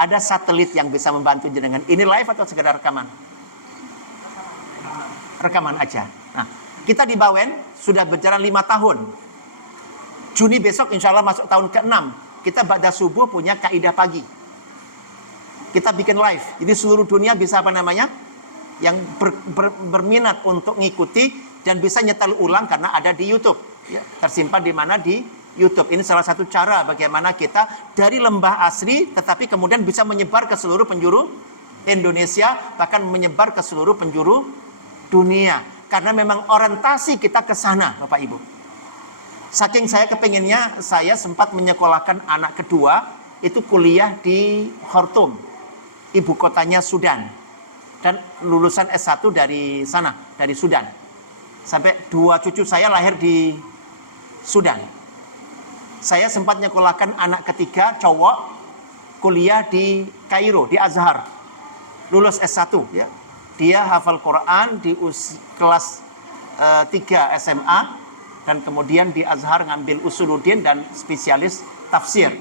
Ada satelit yang bisa membantu jenengan. Ini live atau sekedar rekaman? Rekaman aja. Nah, kita di Bawen sudah berjalan 5 tahun. Juni besok insya Allah masuk tahun ke-6. Kita ba'da subuh punya kaidah pagi. Kita bikin live. Jadi seluruh dunia bisa apa namanya? Yang berminat untuk ngikuti dan bisa nyetel ulang karena ada di YouTube. Ya, tersimpan di mana? Di YouTube. Ini salah satu cara bagaimana kita dari lembah asri tetapi kemudian bisa menyebar ke seluruh penjuru Indonesia, bahkan menyebar ke seluruh penjuru dunia. Karena memang orientasi kita ke sana, Bapak Ibu. Saking saya kepengennya, saya sempat menyekolahkan anak kedua, itu kuliah di Khartoum, ibu kotanya Sudan. Dan lulusan S1 dari sana, dari Sudan. Sampai 2 cucu saya lahir di Sudan. Saya sempat menyekolahkan anak ketiga, cowok, kuliah di Kairo, di Azhar. Lulus S1, ya. Dia hafal Quran di kelas 3 SMA dan kemudian di Azhar ngambil usuluddin dan spesialis tafsir.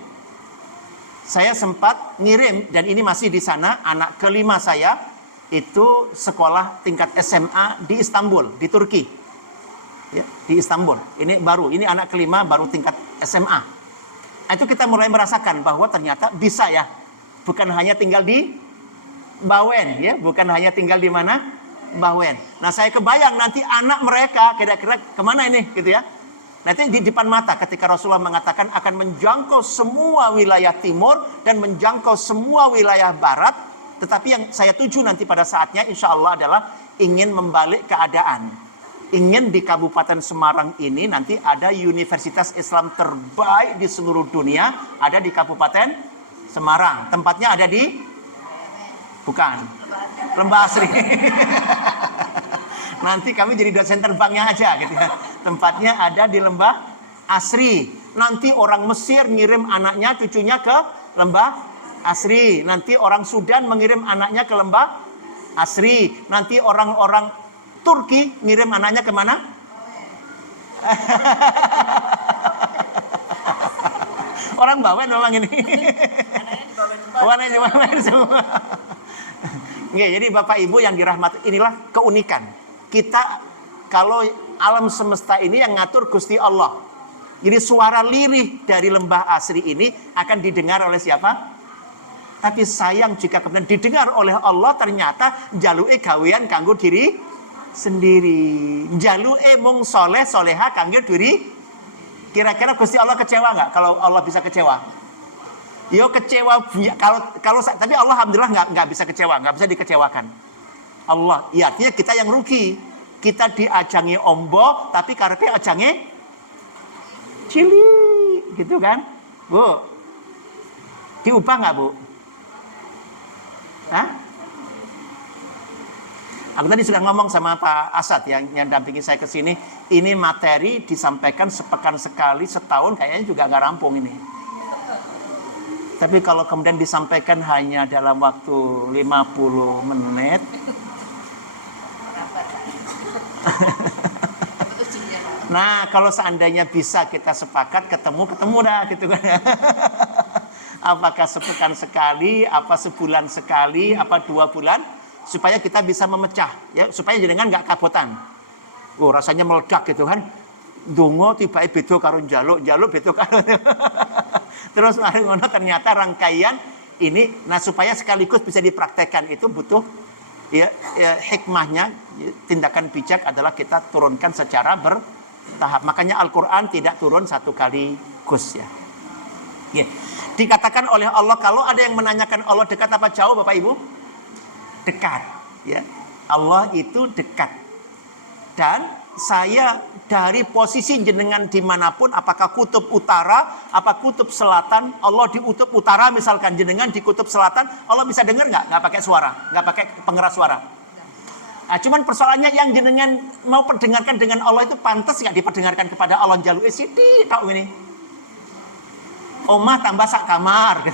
Saya sempat ngirim dan ini masih di sana, anak kelima saya itu sekolah tingkat SMA di Istanbul, di Turki. Ya, di Istanbul. Ini baru, ini anak kelima baru tingkat SMA. Itu kita mulai merasakan bahwa ternyata bisa ya. Bukan hanya tinggal di Bawen ya, bukan hanya tinggal di mana? Bawen. Nah, saya kebayang nanti anak mereka kira-kira kemana ini gitu ya. Nanti di depan mata ketika Rasulullah mengatakan akan menjangkau semua wilayah timur dan menjangkau semua wilayah barat. Tetapi yang saya tuju nanti pada saatnya insya Allah adalah ingin membalik keadaan. Ingin di Kabupaten Semarang ini nanti ada universitas Islam terbaik di seluruh dunia ada di Kabupaten Semarang. Tempatnya ada di bukan Lembah Asri. Nanti kami jadi dosen terbangnya aja gitu ya. Tempatnya ada di Lembah Asri. Nanti orang Mesir ngirim anaknya, cucunya ke lembah Asri. Nanti orang Sudan mengirim anaknya ke lembah Asri. Nanti orang-orang Turki ngirim anaknya kemana? Orang Bawen memang ini. Anaknya dibawain semua. Oke, jadi Bapak Ibu yang dirahmati, inilah keunikan. Kita kalau alam semesta ini yang ngatur Gusti Allah. Jadi suara lirih dari lembah Asri ini akan didengar oleh siapa? Tapi sayang jika kemudian didengar oleh Allah ternyata jaluke gawean kanggo diri sendiri. Jaluke mung soleh soleha kanggo diri. Kira-kira Gusti Allah kecewa nggak kalau Allah bisa kecewa? Yo kecewa kalau tapi Allah alhamdulillah nggak bisa kecewa, nggak bisa dikecewakan. Allah, ya artinya kita yang rugi. Kita diajangi ombo tapi karepe ajange cili gitu kan, Bu? Diubah nggak, Bu? Hah? Aku tadi sudah ngomong sama Pak Asad yang dampingi saya ke sini. Ini materi disampaikan sepekan sekali, setahun kayaknya juga nggak rampung ini. Tapi kalau kemudian disampaikan hanya dalam waktu 50 menit. Nah, kalau seandainya bisa kita sepakat ketemu dah gitu kan. Apakah sepekan sekali, apa sebulan sekali, apa 2 bulan, supaya kita bisa memecah, ya, supaya jenengan nggak kabotan. Rasanya meledak gitu kan. Dongo tiba beda karo njaluk beda karo. Terus mari ngono ternyata rangkaian ini, nah supaya sekaligus bisa dipraktekkan itu butuh ya hikmahnya, tindakan bijak adalah kita turunkan secara bertahap. Makanya Al-Qur'an tidak turun satu kali gus ya. Ya. Dikatakan oleh Allah kalau ada yang menanyakan Allah dekat apa jauh Bapak Ibu? Dekat, ya. Allah itu dekat. Dan saya dari posisi jenengan dimanapun, apakah kutub utara, apa kutub selatan, Allah di kutub utara misalkan, jenengan di kutub selatan, Allah bisa dengar nggak? Nggak pakai suara, nggak pakai pengeras suara. Nah, cuman persoalannya yang jenengan mau perdengarkan dengan Allah itu pantas nggak diperdengarkan kepada Allah jaluk siti tahu ini. Omah tambah sak kamar,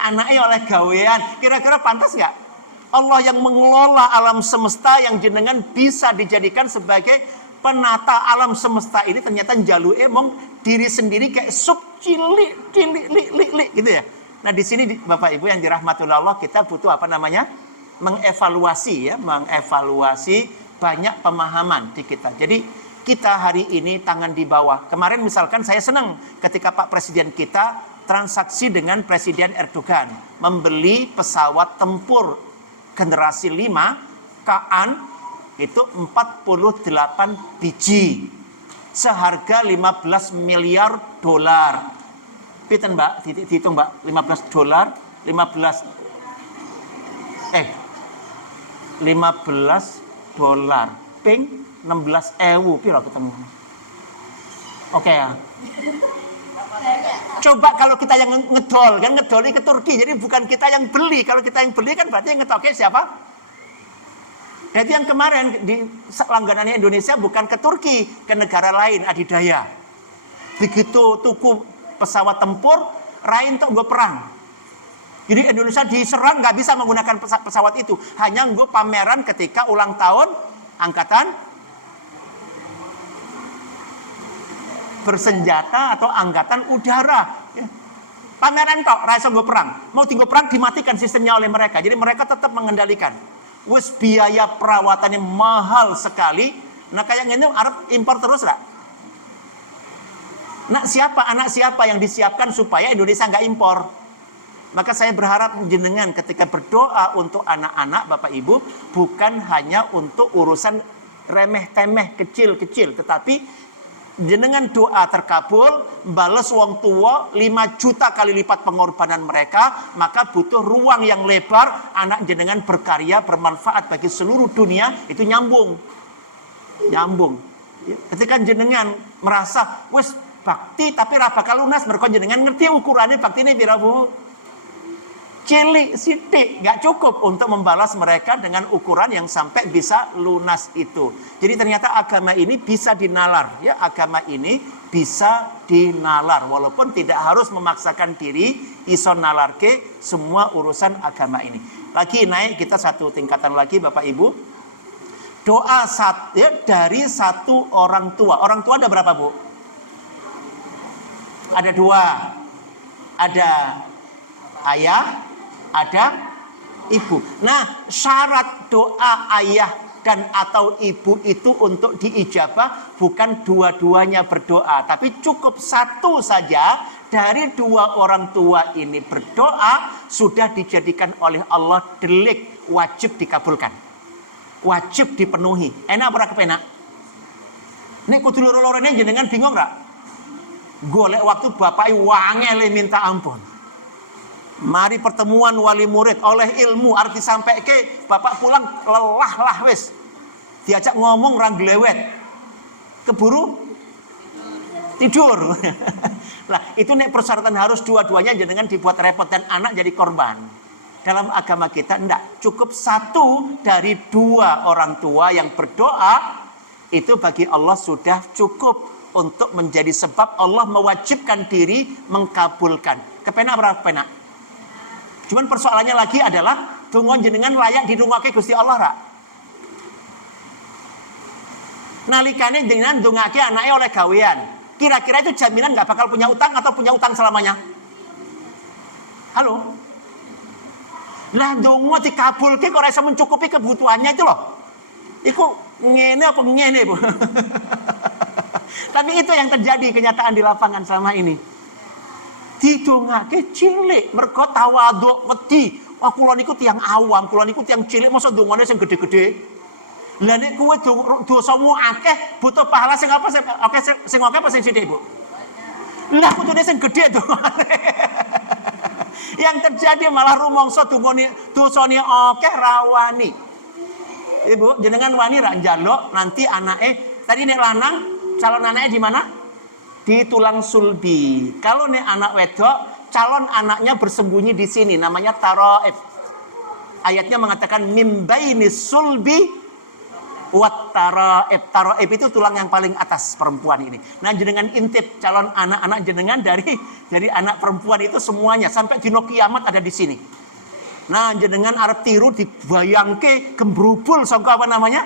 anaknya oleh gawean, kira-kira pantas nggak? Allah yang mengelola alam semesta yang jenengan bisa dijadikan sebagai penata alam semesta ini ternyata jalu emong diri sendiri kayak sup cilik gitu ya. Nah di sini Bapak Ibu yang dirahmati Allah kita butuh apa namanya mengevaluasi ya, mengevaluasi banyak pemahaman di kita. Jadi kita hari ini tangan di bawah. Kemarin misalkan saya senang ketika Pak Presiden kita transaksi dengan Presiden Erdogan membeli pesawat tempur generasi 5 Kaan itu 48 biji seharga 15 miliar dolar. Pinten Mbak? Dihitung Mbak, 15 dolar, 15 dolar. Ping 16.000 piro ketemu. Oke ya. Coba kalau kita yang ngedol, kan ngedoli ke Turki, jadi bukan kita yang beli. Kalau kita yang beli kan berarti yang ngetoke siapa? Jadi yang kemarin di langganannya Indonesia bukan ke Turki, ke negara lain, adidaya. Begitu tuku pesawat tempur, rain untuk gue perang. Jadi Indonesia diserang nggak bisa menggunakan pesawat itu, hanya gue pameran ketika ulang tahun angkatan bersenjata atau angkatan udara. Ya. Pameran tok, rasa gue perang. Mau tinggal perang dimatikan sistemnya oleh mereka. Jadi mereka tetap mengendalikan. Wes biaya perawatannya mahal sekali. Nah kayak gini Arab impor terus lah. Anak siapa yang disiapkan supaya Indonesia nggak impor? Maka saya berharap jenengan ketika berdoa untuk anak-anak Bapak Ibu bukan hanya untuk urusan remeh-temeh kecil-kecil, tetapi jenengan doa terkabul, balas wong tua 5 juta kali lipat pengorbanan mereka, maka butuh ruang yang lebar, anak jenengan berkarya, bermanfaat bagi seluruh dunia, itu nyambung. Ketika jenengan merasa, wes bakti tapi ra bakal lunas, mereka jenengan ngerti ukurannya bakti ini pira Bu? Cilik, sidik, gak cukup untuk membalas mereka dengan ukuran yang sampai bisa lunas itu. Jadi ternyata agama ini bisa dinalar, ya agama ini bisa dinalar, walaupun tidak harus memaksakan diri iso nalarke semua urusan agama ini. Lagi naik kita satu tingkatan lagi Bapak Ibu. Doa dari satu orang tua. Orang tua ada berapa, Bu? Ada dua. Ada ayah, ada ibu. Nah, syarat doa ayah dan atau ibu itu untuk diijabah bukan dua-duanya berdoa, tapi cukup satu saja dari dua orang tua ini berdoa sudah dijadikan oleh Allah delik, wajib dikabulkan, wajib dipenuhi. Enak apa kepenak? Nek kudu loro-lorone jenengan bingung ra? Golek waktu bapak wangele minta ampun. Mari pertemuan wali murid oleh ilmu arti sampai ke bapak pulang lelah lah wis. Diajak ngomong orang glewet. Keburu tidur. Lah itu nek persyaratan harus dua-duanya jenengan dibuat repot dan anak jadi korban. Dalam agama kita enggak, cukup satu dari dua orang tua yang berdoa itu bagi Allah sudah cukup untuk menjadi sebab Allah mewajibkan diri mengkabulkan. Kepenak berapa penak? Cuman persoalannya lagi adalah donga jenengan layak didongake Gusti Allah ra? Nalikane dengan dongake anaknya oleh gawean. Kira-kira itu jaminan nggak bakal punya utang atau punya utang selamanya? Halo? Lah donga dikabulke kok ora iso mencukupi kebutuhannya itu loh. Iku ngene apa ngene, Bu? Tapi itu yang terjadi kenyataan di lapangan selama ini. Didongake cilik mergo tawadhu wedi. Wah kula niku tiyang awam, kula niku tiyang cilik mosok dongane sing gede-gede. Lah nek kowe dosamu akeh butuh pahala sing apa sing akeh apa sing sithik, Bu? Lah kudune sing gede dongane. Yang terjadi malah rumangsa dosane akeh rawani. Ibu, jenengan wani ra njaluk nanti anake tadi nek lanang calon anaknya di mana? Di tulang sulbi. Kalau nih anak wedok, calon anaknya bersembunyi di sini, namanya taraib. Ayatnya mengatakan mimbaini sulbi wat taraib. Taraib itu tulang yang paling atas perempuan ini. Nah, jenengan intip calon anak-anak jenengan dari anak perempuan itu semuanya sampai dino kiamat ada di sini. Nah, jenengan arep tiru dibayangke gembrubul sangka apa namanya?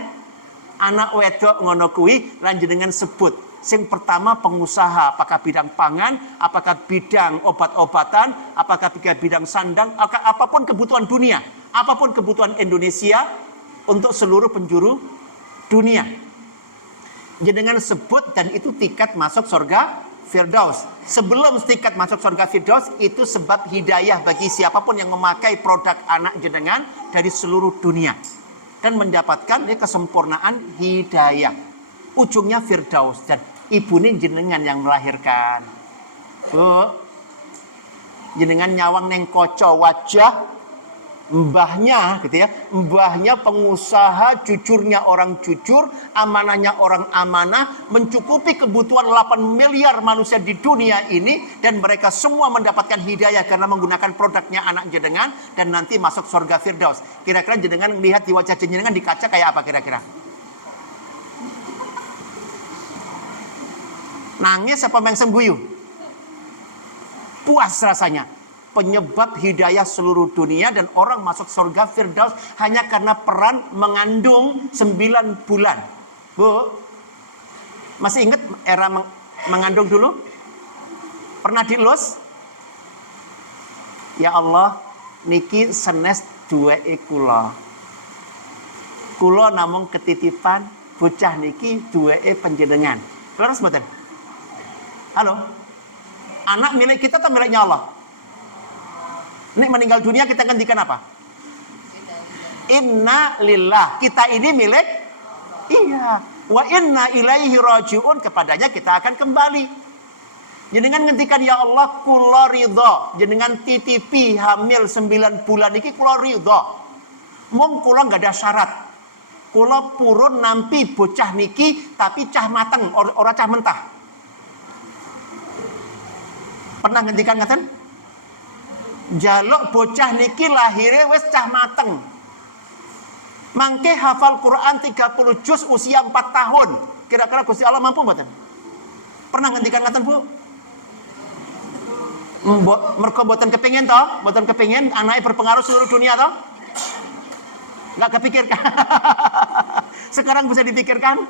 Anak wedok ngono kuwi lan jenengan sebut. Sing pertama pengusaha, apakah bidang pangan, apakah bidang obat-obatan, apakah bidang sandang, apapun kebutuhan dunia, apapun kebutuhan Indonesia untuk seluruh penjuru dunia. Jenengan sebut dan itu tiket masuk surga Firdaus. Sebelum tiket masuk surga Firdaus itu sebab hidayah bagi siapapun yang memakai produk anak jenengan dari seluruh dunia dan mendapatkan kesempurnaan hidayah. Ujungnya Firdaus dan ibune jenengan yang melahirkan. Bu, jenengan nyawang neng koco wajah mbahnya gitu ya. Mbahnya pengusaha, jujurnya orang jujur, amanahnya orang amanah, mencukupi kebutuhan 8 miliar manusia di dunia ini dan mereka semua mendapatkan hidayah karena menggunakan produknya anak jenengan dan nanti masuk surga Firdaus. Kira-kira jenengan melihat di wajah jenengan di kaca kayak apa kira-kira? Nangis apa mengsem guyu? Puas rasanya. Penyebab hidayah seluruh dunia dan orang masuk surga Firdaus hanya karena peran mengandung 9 bulan. Bu, masih ingat era mengandung dulu? Pernah dielus? Ya Allah, niki senes duweke kula. Kula namung ketitipan bocah niki duweke panjenengan. Terus mboten? Halo? Anak milik kita atau miliknya Allah? Nek meninggal dunia kita gantikan apa? Inna lillah. Kita ini milik? Iya. Wa inna ilaihi rajiun. Kepadanya kita akan kembali. Jenengan ngendikan ya Allah kula ridha. Jenengan titipi hamil 9 bulan iki kula ridha. Mung kula enggak ada syarat. Kula purun nampi bocah niki tapi cah mateng ora cah mentah. Pernah ngendikan ngaten? Jaluk bocah niki lahire wis cah mateng. Mangke hafal Quran 30 juz usia 4 tahun. Kira-kira Gusti Allah mampu mboten? Pernah ngendikan ngaten Bu? Mergo mboten kepengin toh, mboten kepengin anake berpengaruh seluruh dunia toh? Nggak kepikirkan. Sekarang bisa dipikirkan?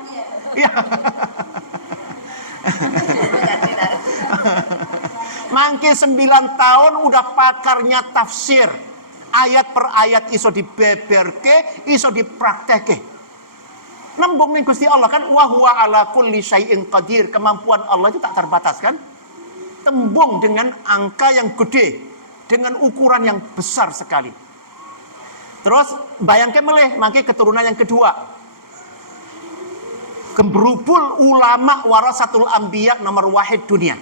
Iya. Mangke 9 tahun udah pakarnya tafsir. Ayat per ayat iso dibeberke, iso dipraktekke. Nembung ning Gusti Allah kan wa huwa ala kulli syai'in qadir. Kemampuan Allah itu tak terbatas kan? Tembung dengan angka yang gede, dengan ukuran yang besar sekali. Terus bayangke meleh, mangke keturunan yang kedua. Gembrubul ulama warasatul anbiya nomor wahid dunia.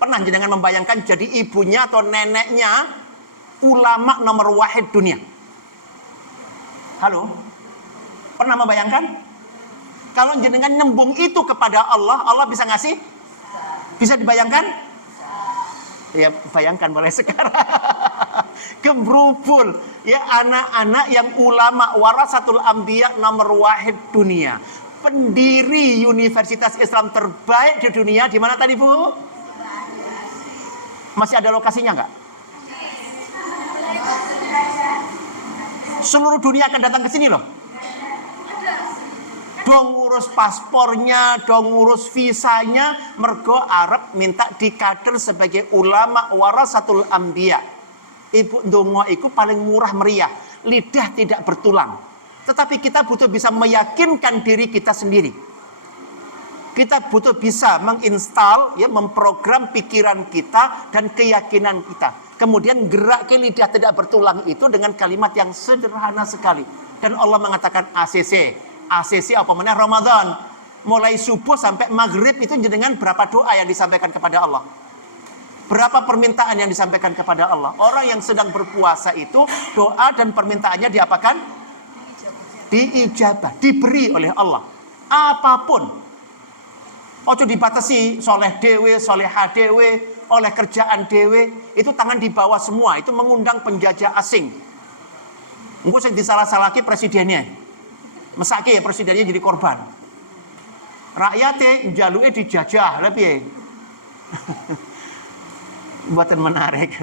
Pernah jenengan membayangkan jadi ibunya atau neneknya ulama nomor wahid dunia? Halo? Pernah membayangkan? Kalau jenengan nyembung itu kepada Allah, Allah bisa ngasih? Bisa dibayangkan? Ya bayangkan mulai sekarang. Gembrubul ya anak-anak yang ulama warasatul anbiya nomor wahid dunia. Pendiri universitas Islam terbaik di dunia di mana tadi Bu? Masih ada lokasinya nggak? Seluruh dunia akan datang ke sini loh. Dong ngurus paspornya, dong ngurus visanya, mergo Arab minta dikader sebagai ulama warasatul anbiya. Ibu ndonga iku paling murah meriah, lidah tidak bertulang. Tetapi kita butuh bisa meyakinkan diri kita sendiri. Kita butuh bisa menginstal, ya, memprogram pikiran kita dan keyakinan kita. Kemudian gerak ke lidah tidak bertulang itu dengan kalimat yang sederhana sekali. Dan Allah mengatakan ACC. ACC apa mana Ramadan. Mulai subuh sampai maghrib itu jenengan berapa doa yang disampaikan kepada Allah? Berapa permintaan yang disampaikan kepada Allah? Orang yang sedang berpuasa itu doa dan permintaannya diapakan? Diijabah, diberi oleh Allah. Apapun. Ojo dibatasi soleh dewe, soleha dewe, oleh kerjaan dewe, itu tangan di bawah semua, itu mengundang penjajah asing. Engko sing disalah-salahke presidennya. Mesake presidennya jadi korban. Rakyatnya jaluke dijajah, lha piye? Buatan menarik.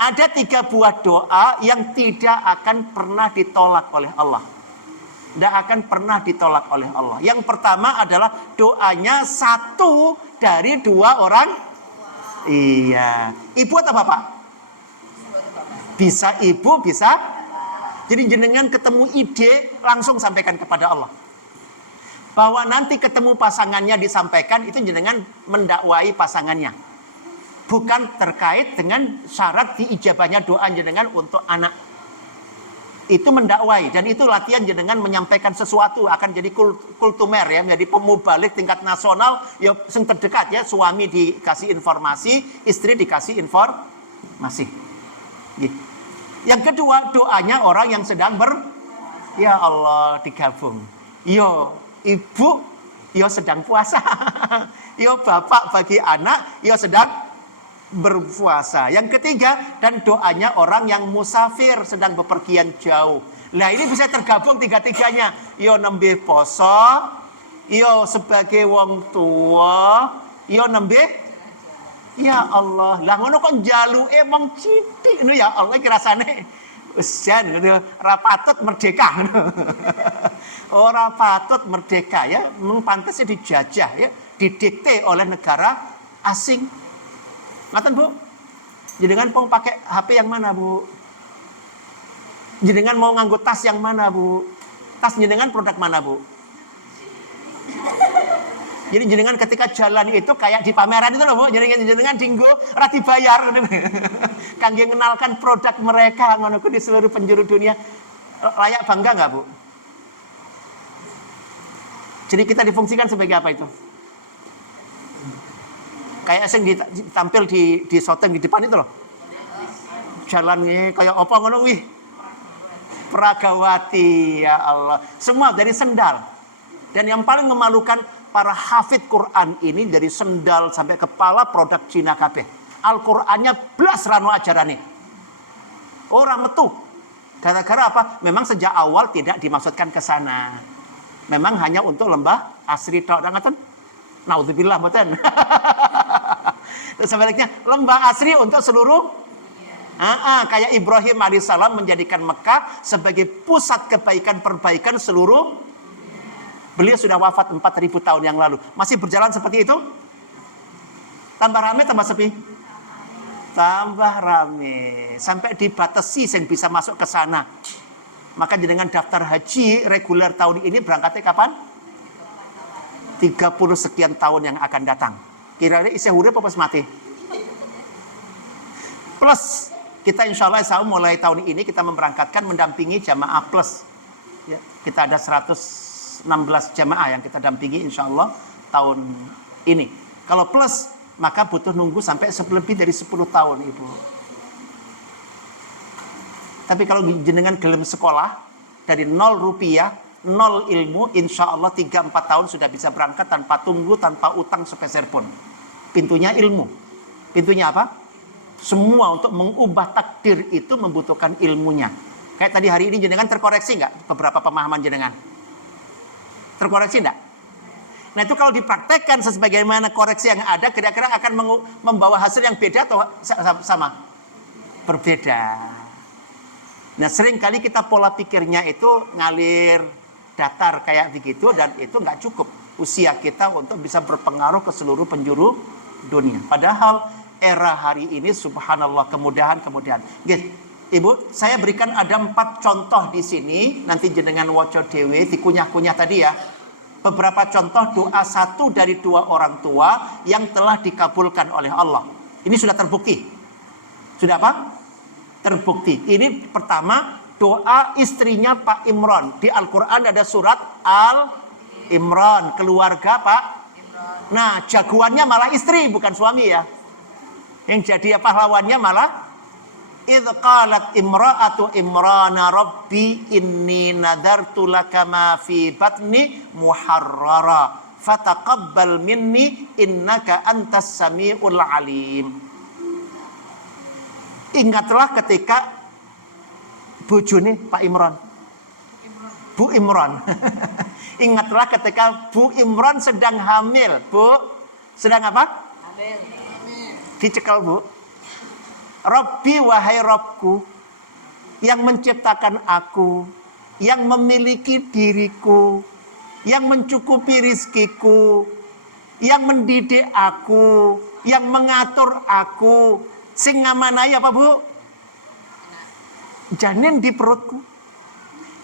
Ada 3 buah doa yang tidak akan pernah ditolak oleh Allah. Tidak akan pernah ditolak oleh Allah. Yang pertama adalah doanya satu dari 2 orang. Iya. Ibu atau bapak? Bisa ibu, bisa. Jadi jenengan ketemu ide langsung sampaikan kepada Allah. Bahwa nanti ketemu pasangannya disampaikan itu jenengan mendakwai pasangannya. Bukan terkait dengan syarat diijabahnya doa jenengan untuk anak. Itu mendakwai dan itu latihan jenengan menyampaikan sesuatu akan jadi kultumer ya, menjadi pemubalik tingkat nasional ya sing terdekat ya, suami dikasih informasi, istri dikasih informasi. Gitu. Yang kedua, doanya orang yang sedang ya Allah digabung. Yo ibu, yo sedang puasa. Yo bapak bagi anak, yo sedang berpuasa. Yang ketiga, dan doanya orang yang musafir sedang bepergian jauh. Nah ini bisa tergabung 3-tiganya. Yo nembe poso, yo sebagai wong tua, yo nembe. Ya Allah, lah ngono kok njaluke wong cilik ngono ya Allah iki rasane usian ngono ora patut merdeka ngono. Ora patut merdeka ya, mung pantes dijajah ya, didikte oleh negara asing. Ngaten Bu? Jenengan mau pakai HP yang mana Bu? Jenengan mau nganggo tas yang mana Bu? Tas jenengan produk mana Bu? Jadi jenengan ketika jalan itu kayak di pameran itu loh Bu, jenengan dinggo ora dibayar kangge mengenalkan produk mereka ngono ku di seluruh penjuru dunia. Layak bangga nggak Bu? Jadi kita difungsikan sebagai apa itu? Kayak sing ditampil di shooting di depan itu loh. Jalannya kayak apa ngono wih. Pragawati ya Allah. Semua dari sendal. Dan yang paling memalukan para hafid Quran ini dari sendal sampai kepala produk Cina kabeh. Al-Qur'annya blas rano ajarane. Orang metu. Gara-gara apa? Memang sejak awal tidak dimaksudkan ke sana. Memang hanya untuk lembah asri tok. Ngaten? Naudzubillah mboten. Terus sebaliknya lembah asri untuk seluruh kayak Ibrahim alaihissalam menjadikan Mekah sebagai pusat kebaikan perbaikan seluruh. Beliau sudah wafat 4000 tahun yang lalu. Masih berjalan seperti itu? Tambah rame, tambah sepi? Tambah rame. Sampai dibatasi yang bisa masuk ke sana. Maka dengan daftar haji reguler tahun ini berangkatnya kapan? 30 sekian tahun yang akan datang. Kira-kira isi huruf apa mati? Plus, kita insya Allah mulai tahun ini kita memberangkatkan mendampingi jamaah plus. Ya, kita ada 116 jamaah yang kita dampingi insya Allah tahun ini. Kalau plus, maka butuh nunggu sampai lebih dari 10 tahun Ibu. Tapi kalau jenengan gelem sekolah dari 0 rupiah, 0 ilmu, insya Allah 3-4 tahun sudah bisa berangkat tanpa tunggu, tanpa utang sepeser pun. Pintunya ilmu. Pintunya apa? Semua untuk mengubah takdir itu membutuhkan ilmunya. Kayak tadi hari ini jenengan terkoreksi nggak beberapa pemahaman jenengan? Terkoreksi nggak? Nah itu kalau dipraktekkan sebagaimana koreksi yang ada, kira-kira akan membawa hasil yang beda atau sama? Berbeda. Nah sering kali kita pola pikirnya itu ngalir datar kayak begitu, dan itu nggak cukup usia kita untuk bisa berpengaruh ke seluruh penjuru dunia. Padahal era hari ini subhanallah kemudahan. Gitu. Ibu, saya berikan ada 4 contoh di sini, nanti jenengan waca dewe dikunyah-kunyah tadi ya. Beberapa contoh doa 1 dari 2 orang tua yang telah dikabulkan oleh Allah. Ini sudah terbukti. Sudah apa? Terbukti. Ini pertama doa istrinya Pak Imran. Di Al-Quran ada surat Al-Imran. Keluarga Pak Imran. Nah jagoannya malah istri bukan suami ya. Yang jadi pahlawannya malah idz qalat imra'atu imrana rabbi inni nadartu laka ma fi batni muharrara fataqabbal minni innaka antas samiul alim. Ingatlah ketika bojone Pak Imran. Bu Imran. Ingatlah ketika Bu Imran sedang hamil. Bu, sedang apa? Hamil. Dicekal Bu. Rabbi wahai Rabbku yang menciptakan aku, yang memiliki diriku, yang mencukupi rizkiku, yang mendidik aku, yang mengatur aku, sing ngamanai apa Bu? Janin di perutku.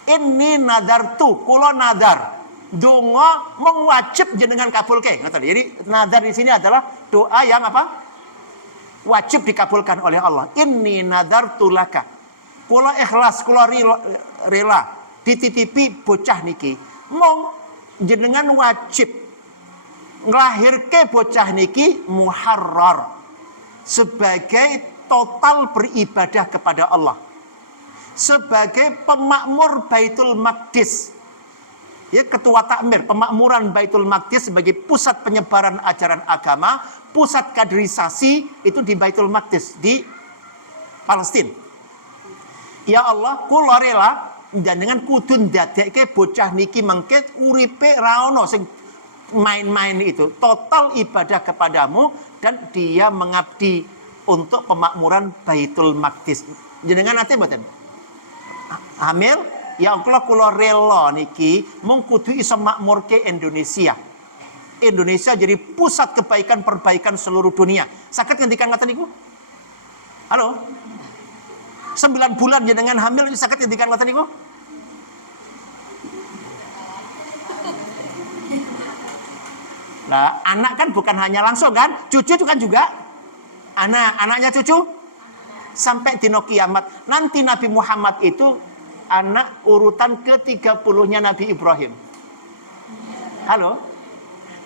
Ini nadartu, kulo nadar. Donga mung wajib jenengan kabulke. Jadi nadar di sini adalah doa yang apa? Wajib dikabulkan oleh Allah. Inni nadartu laka. Kulo ikhlas, kulo rela dititipi bocah niki. Mung jenengan wajib nglahirke bocah niki muharrar sebagai total beribadah kepada Allah. Sebagai pemakmur Baitul Maqdis. Ya, ketua takmir, pemakmuran Baitul Maqdis sebagai pusat penyebaran ajaran agama, pusat kaderisasi itu di Baitul Maqdis di Palestina. Ya Allah, kula rela dan dengan kudu ndadekke bocah niki mengke uripe ra ono sing main-main itu, total ibadah kepadamu dan dia mengabdi untuk pemakmuran Baitul Maqdis. Jenengan nate mboten? Hamil, ya Allah kula rela niki mung kudu iso makmurke Indonesia. Indonesia jadi pusat kebaikan perbaikan seluruh dunia. Sakit ngendikan ngaten niku? Halo? 9 bulan jenengan hamil sakit ngendikan ngaten niku? Nah, anak kan bukan hanya langsung kan, cucu itu kan juga anaknya cucu sampai dino kiamat. Nanti Nabi Muhammad itu anak urutan ke-30-nya Nabi Ibrahim. Halo?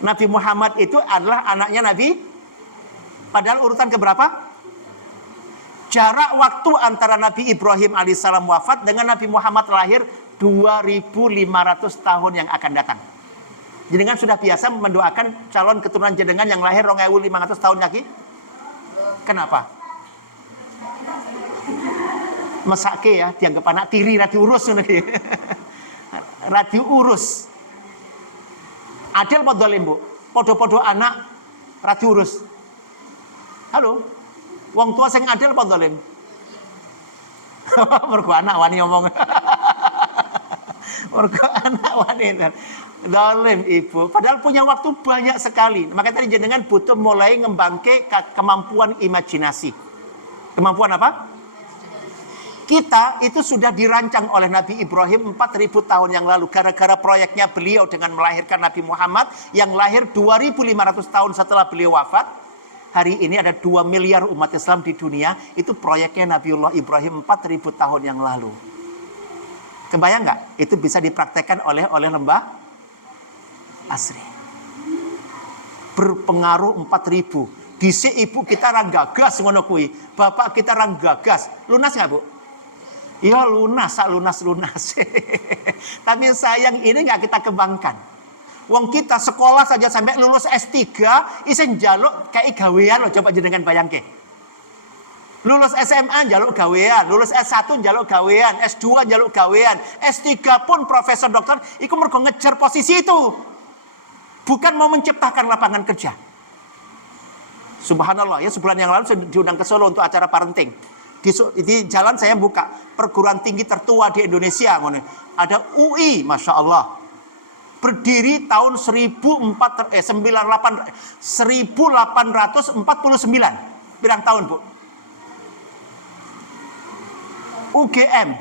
Nabi Muhammad itu adalah anaknya Nabi, padahal urutan keberapa? Jarak waktu antara Nabi Ibrahim alaihissalam wafat dengan Nabi Muhammad lahir 2500 tahun yang akan datang. Jenengan sudah biasa mendoakan calon keturunan jenengan yang lahir 2500 tahun lagi? Kenapa? Mesake ya, dianggap anak tiri ra diurus ngono iki. Ra diurus. Adil apa dolim, Bu? podo-podo anak ra diurus. Halo. Wong tua sing adil apa zalim? Mergo anak wani ngomong. Mergo anak wani zalim ibu. Padahal punya waktu banyak sekali. Makanya tadi jenengan butuh mulai ngembangke kemampuan imajinasi. Kemampuan apa? Kita itu sudah dirancang oleh Nabi Ibrahim 4.000 tahun yang lalu. Gara-gara proyeknya beliau dengan melahirkan Nabi Muhammad yang lahir 2.500 tahun setelah beliau wafat. Hari ini ada 2 miliar umat Islam di dunia. Itu proyeknya Nabiullah Ibrahim 4.000 tahun yang lalu. Kebayang nggak? Itu bisa dipraktekkan oleh Lembah Asri. Berpengaruh 4.000. Dhisik ibu kita ra gagas ngono kuwi. Bapak kita ra gagas. Lunas nggak, Bu? Ya lunas, sak lunas. Tapi sayang ini nggak kita kembangkan. Wong kita sekolah saja sampai lulus S3, isen jaluk kayak gawean loh, coba jenengan bayangke. Lulus SMA jaluk gawean, lulus S1 jaluk gawean, S2 jaluk gawean, S3 pun profesor dokter, iku mergo ngejar posisi itu. Bukan mau menciptakan lapangan kerja. Subhanallah, ya sebulan yang lalu saya diundang ke Solo untuk acara parenting. Di jalan saya buka perguruan tinggi tertua di Indonesia. Ada UI, Masya Allah. Berdiri tahun 1849. Berapa tahun, Bu? UGM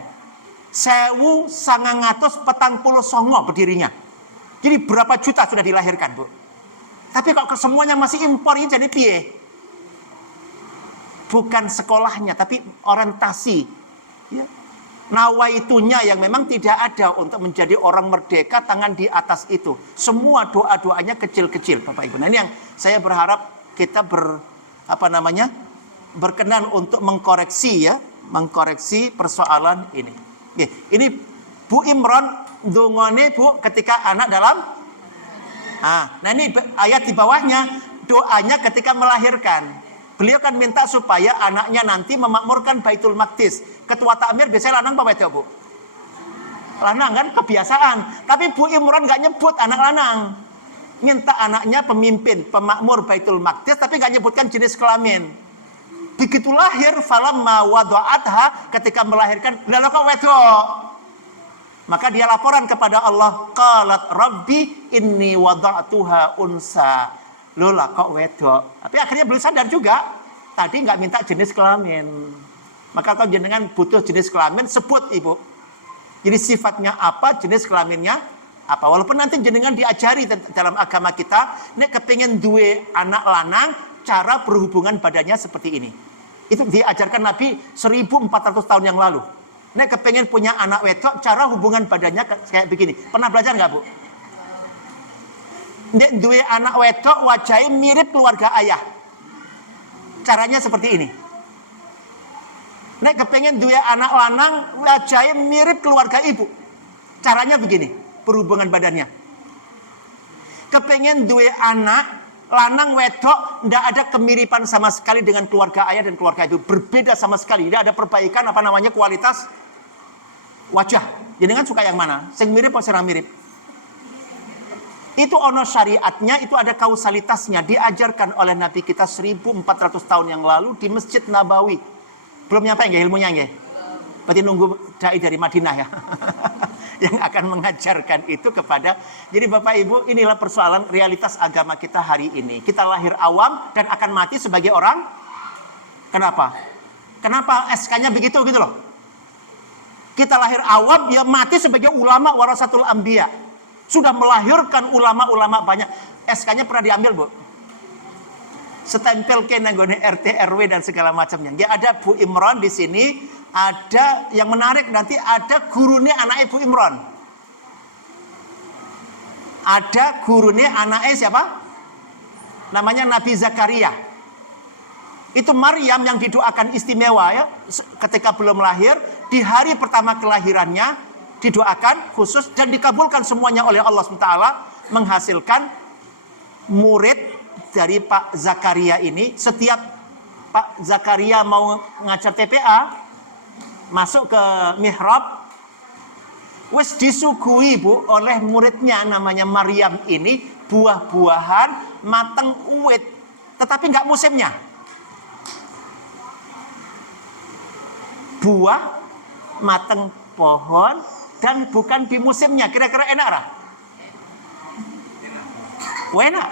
1949 berdirinya. Jadi berapa juta sudah dilahirkan, Bu? Tapi kok semuanya masih impor, ini jadi piye? Bukan sekolahnya, tapi orientasi. Ya. Nawaitunya yang memang tidak ada untuk menjadi orang merdeka, tangan di atas itu. Semua doa-doanya kecil-kecil, Bapak Ibu. Nah, ini yang saya berharap kita berkenan untuk mengkoreksi persoalan ini. Oke, ini Bu Imran dongane Bu ketika anak dalam. Nah ini ayat di bawahnya doanya ketika melahirkan. Beliau kan minta supaya anaknya nanti memakmurkan Baitul Maqdis. Ketua takmir biasanya lanang apa wedok, Bu? Lanang kan kebiasaan. Tapi Bu Imran nggak nyebut anak lanang. Minta anaknya pemimpin, pemakmur Baitul Maqdis, tapi nggak nyebutkan jenis kelamin. Begitu lahir, falamma wada'atha, ketika melahirkan, lalu kok wedok. Maka dia laporan kepada Allah, qalat rabbi inni wada'tuha unsa. Lola kok wedok. Tapi akhirnya beliau sadar juga, tadi nggak minta jenis kelamin. Maka kalau jenengan butuh jenis kelamin, sebut ibu. Jadi sifatnya apa, jenis kelaminnya apa. Walaupun nanti jenengan diajari dalam agama kita, nek kepingin duwe anak lanang, cara berhubungan badannya seperti ini. Itu diajarkan Nabi 1400 tahun yang lalu. Nek kepingin punya anak wedok, cara hubungan badannya kayak begini. Pernah belajar nggak, Bu? Nek duwe anak wedok wajahnya mirip keluarga ayah. Caranya seperti ini. Nek kepengen duwe anak lanang wajahnya mirip keluarga ibu. Caranya begini, perhubungan badannya. Kepengen duwe anak lanang wedok ndak ada kemiripan sama sekali dengan keluarga ayah dan keluarga ibu. Berbeda sama sekali. Tidak ada perbaikan kualitas wajah. Jadi kan suka yang mana? Sing mirip atau sing mirip? Itu ono syariatnya, itu ada kausalitasnya. Diajarkan oleh Nabi kita 1400 tahun yang lalu di Masjid Nabawi. Belum nyampe nggak ilmunya nggak? Berarti nunggu dai dari Madinah ya. Yang akan mengajarkan itu kepada. Jadi Bapak Ibu, inilah persoalan realitas agama kita hari ini. Kita lahir awam dan akan mati sebagai orang. Kenapa? Kenapa SK-nya begitu gitu loh? Kita lahir awam, ya mati sebagai ulama warasatul anbiya. Sudah melahirkan ulama-ulama banyak. SK-nya pernah diambil, Bu. Setempel ke nanggone RT RW dan segala macamnya. Ya ada Bu Imran di sini, ada yang menarik nanti ada gurunya anak Ibu Imran. Ada gurunya anaknya siapa? Namanya Nabi Zakaria. Itu Maryam yang didoakan istimewa ya, ketika belum lahir, di hari pertama kelahirannya didoakan khusus dan dikabulkan semuanya oleh Allah SWT, menghasilkan murid dari Pak Zakaria ini. Setiap Pak Zakaria mau ngajar TPA, masuk ke mihrab, wis disuguhi Bu oleh muridnya namanya Maryam ini buah-buahan, mateng uwit, tetapi nggak musimnya. Buah mateng pohon dan bukan di musimnya. Kira-kira enak lah? Enak.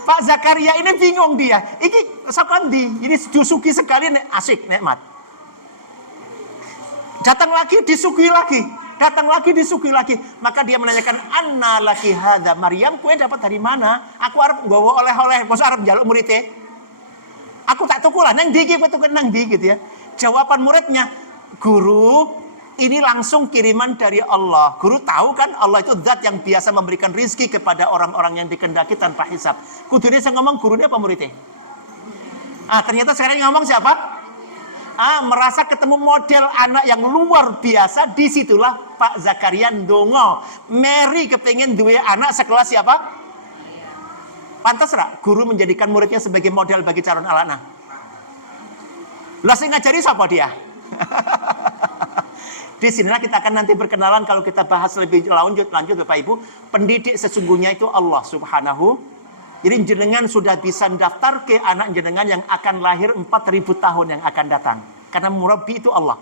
Pak Zakaria ini bingung dia. Iki sakandi, ini disugi sekali nek asik nikmat. Datang lagi disugi lagi, datang lagi disugi lagi. Maka dia menanyakan, "Anna laki hadza Maryam, kue dapat dari mana? Aku arep nggawa oleh-oleh, bos arep njaluk muridé. Aku tak tuku lah nang ndi iki kowe tuku nang ndi gitu ya." Jawaban muridnya, "Guru, ini langsung kiriman dari Allah." Guru tahu kan Allah itu zat yang biasa memberikan rizki kepada orang-orang yang dikehendaki tanpa hisab. Kudune saya ngomong gurunya apa muridnya? Ternyata sekarang yang ngomong siapa? Merasa ketemu model anak yang luar biasa. Disitulah Pak Zakaria ndonga. Mary kepengen duwe anak sekelas siapa? Pantas rak guru menjadikan muridnya sebagai model bagi calon anak. Lah sing ngajari siapa dia? Di sinilah kita akan nanti berkenalan kalau kita bahas lebih lanjut Bapak Ibu. Pendidik sesungguhnya itu Allah Subhanahu. Jadi jenengan sudah bisa daftar ke anak jenengan yang akan lahir 4.000 tahun yang akan datang. Karena murabbi itu Allah.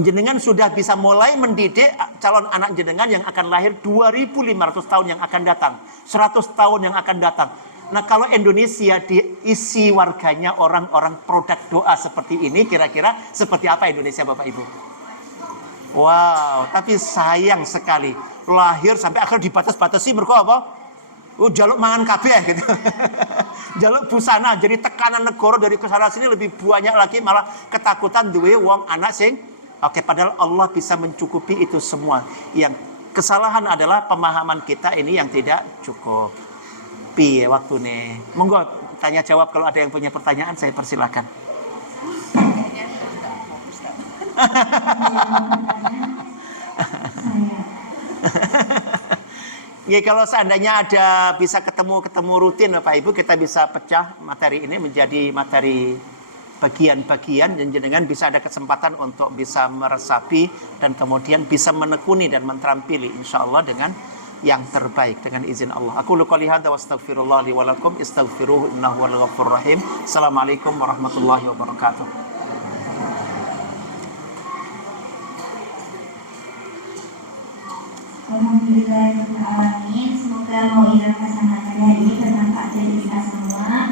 Jenengan sudah bisa mulai mendidik calon anak jenengan yang akan lahir 2.500 tahun yang akan datang. 100 tahun yang akan datang. Nah kalau Indonesia diisi warganya orang-orang produk doa seperti ini, kira-kira seperti apa Indonesia Bapak Ibu? Wow, tapi sayang sekali. Lahir sampai akhir dibatas-batasi mergo apa? Jaluk mangan kabeh gitu. Jaluk busana, jadi tekanan negara dari kesana sini lebih banyak lagi, malah ketakutan duwe wong anak sing padahal Allah bisa mencukupi itu semua. Yang kesalahan adalah pemahaman kita ini yang tidak cukup. Piye waktune? Monggo tanya jawab, kalau ada yang punya pertanyaan saya persilakan. Ya kalau seandainya ada bisa ketemu rutin Bapak Ibu, kita bisa pecah materi ini menjadi materi bagian-bagian dan jenengan bisa ada kesempatan untuk bisa meresapi dan kemudian bisa menekuni dan menterampili insyaallah dengan yang terbaik dengan izin Allah. Aku qouli hadza wa astaghfirullah li wa lakum istaghfiruhu innahu wal ghafurur rahim. Assalamualaikum warahmatullahi wabarakatuh. Alhamdulillahirrahmanirrahim. Semoga mau ibadah kesehatan hari ini bermanfaat bagi kita semua.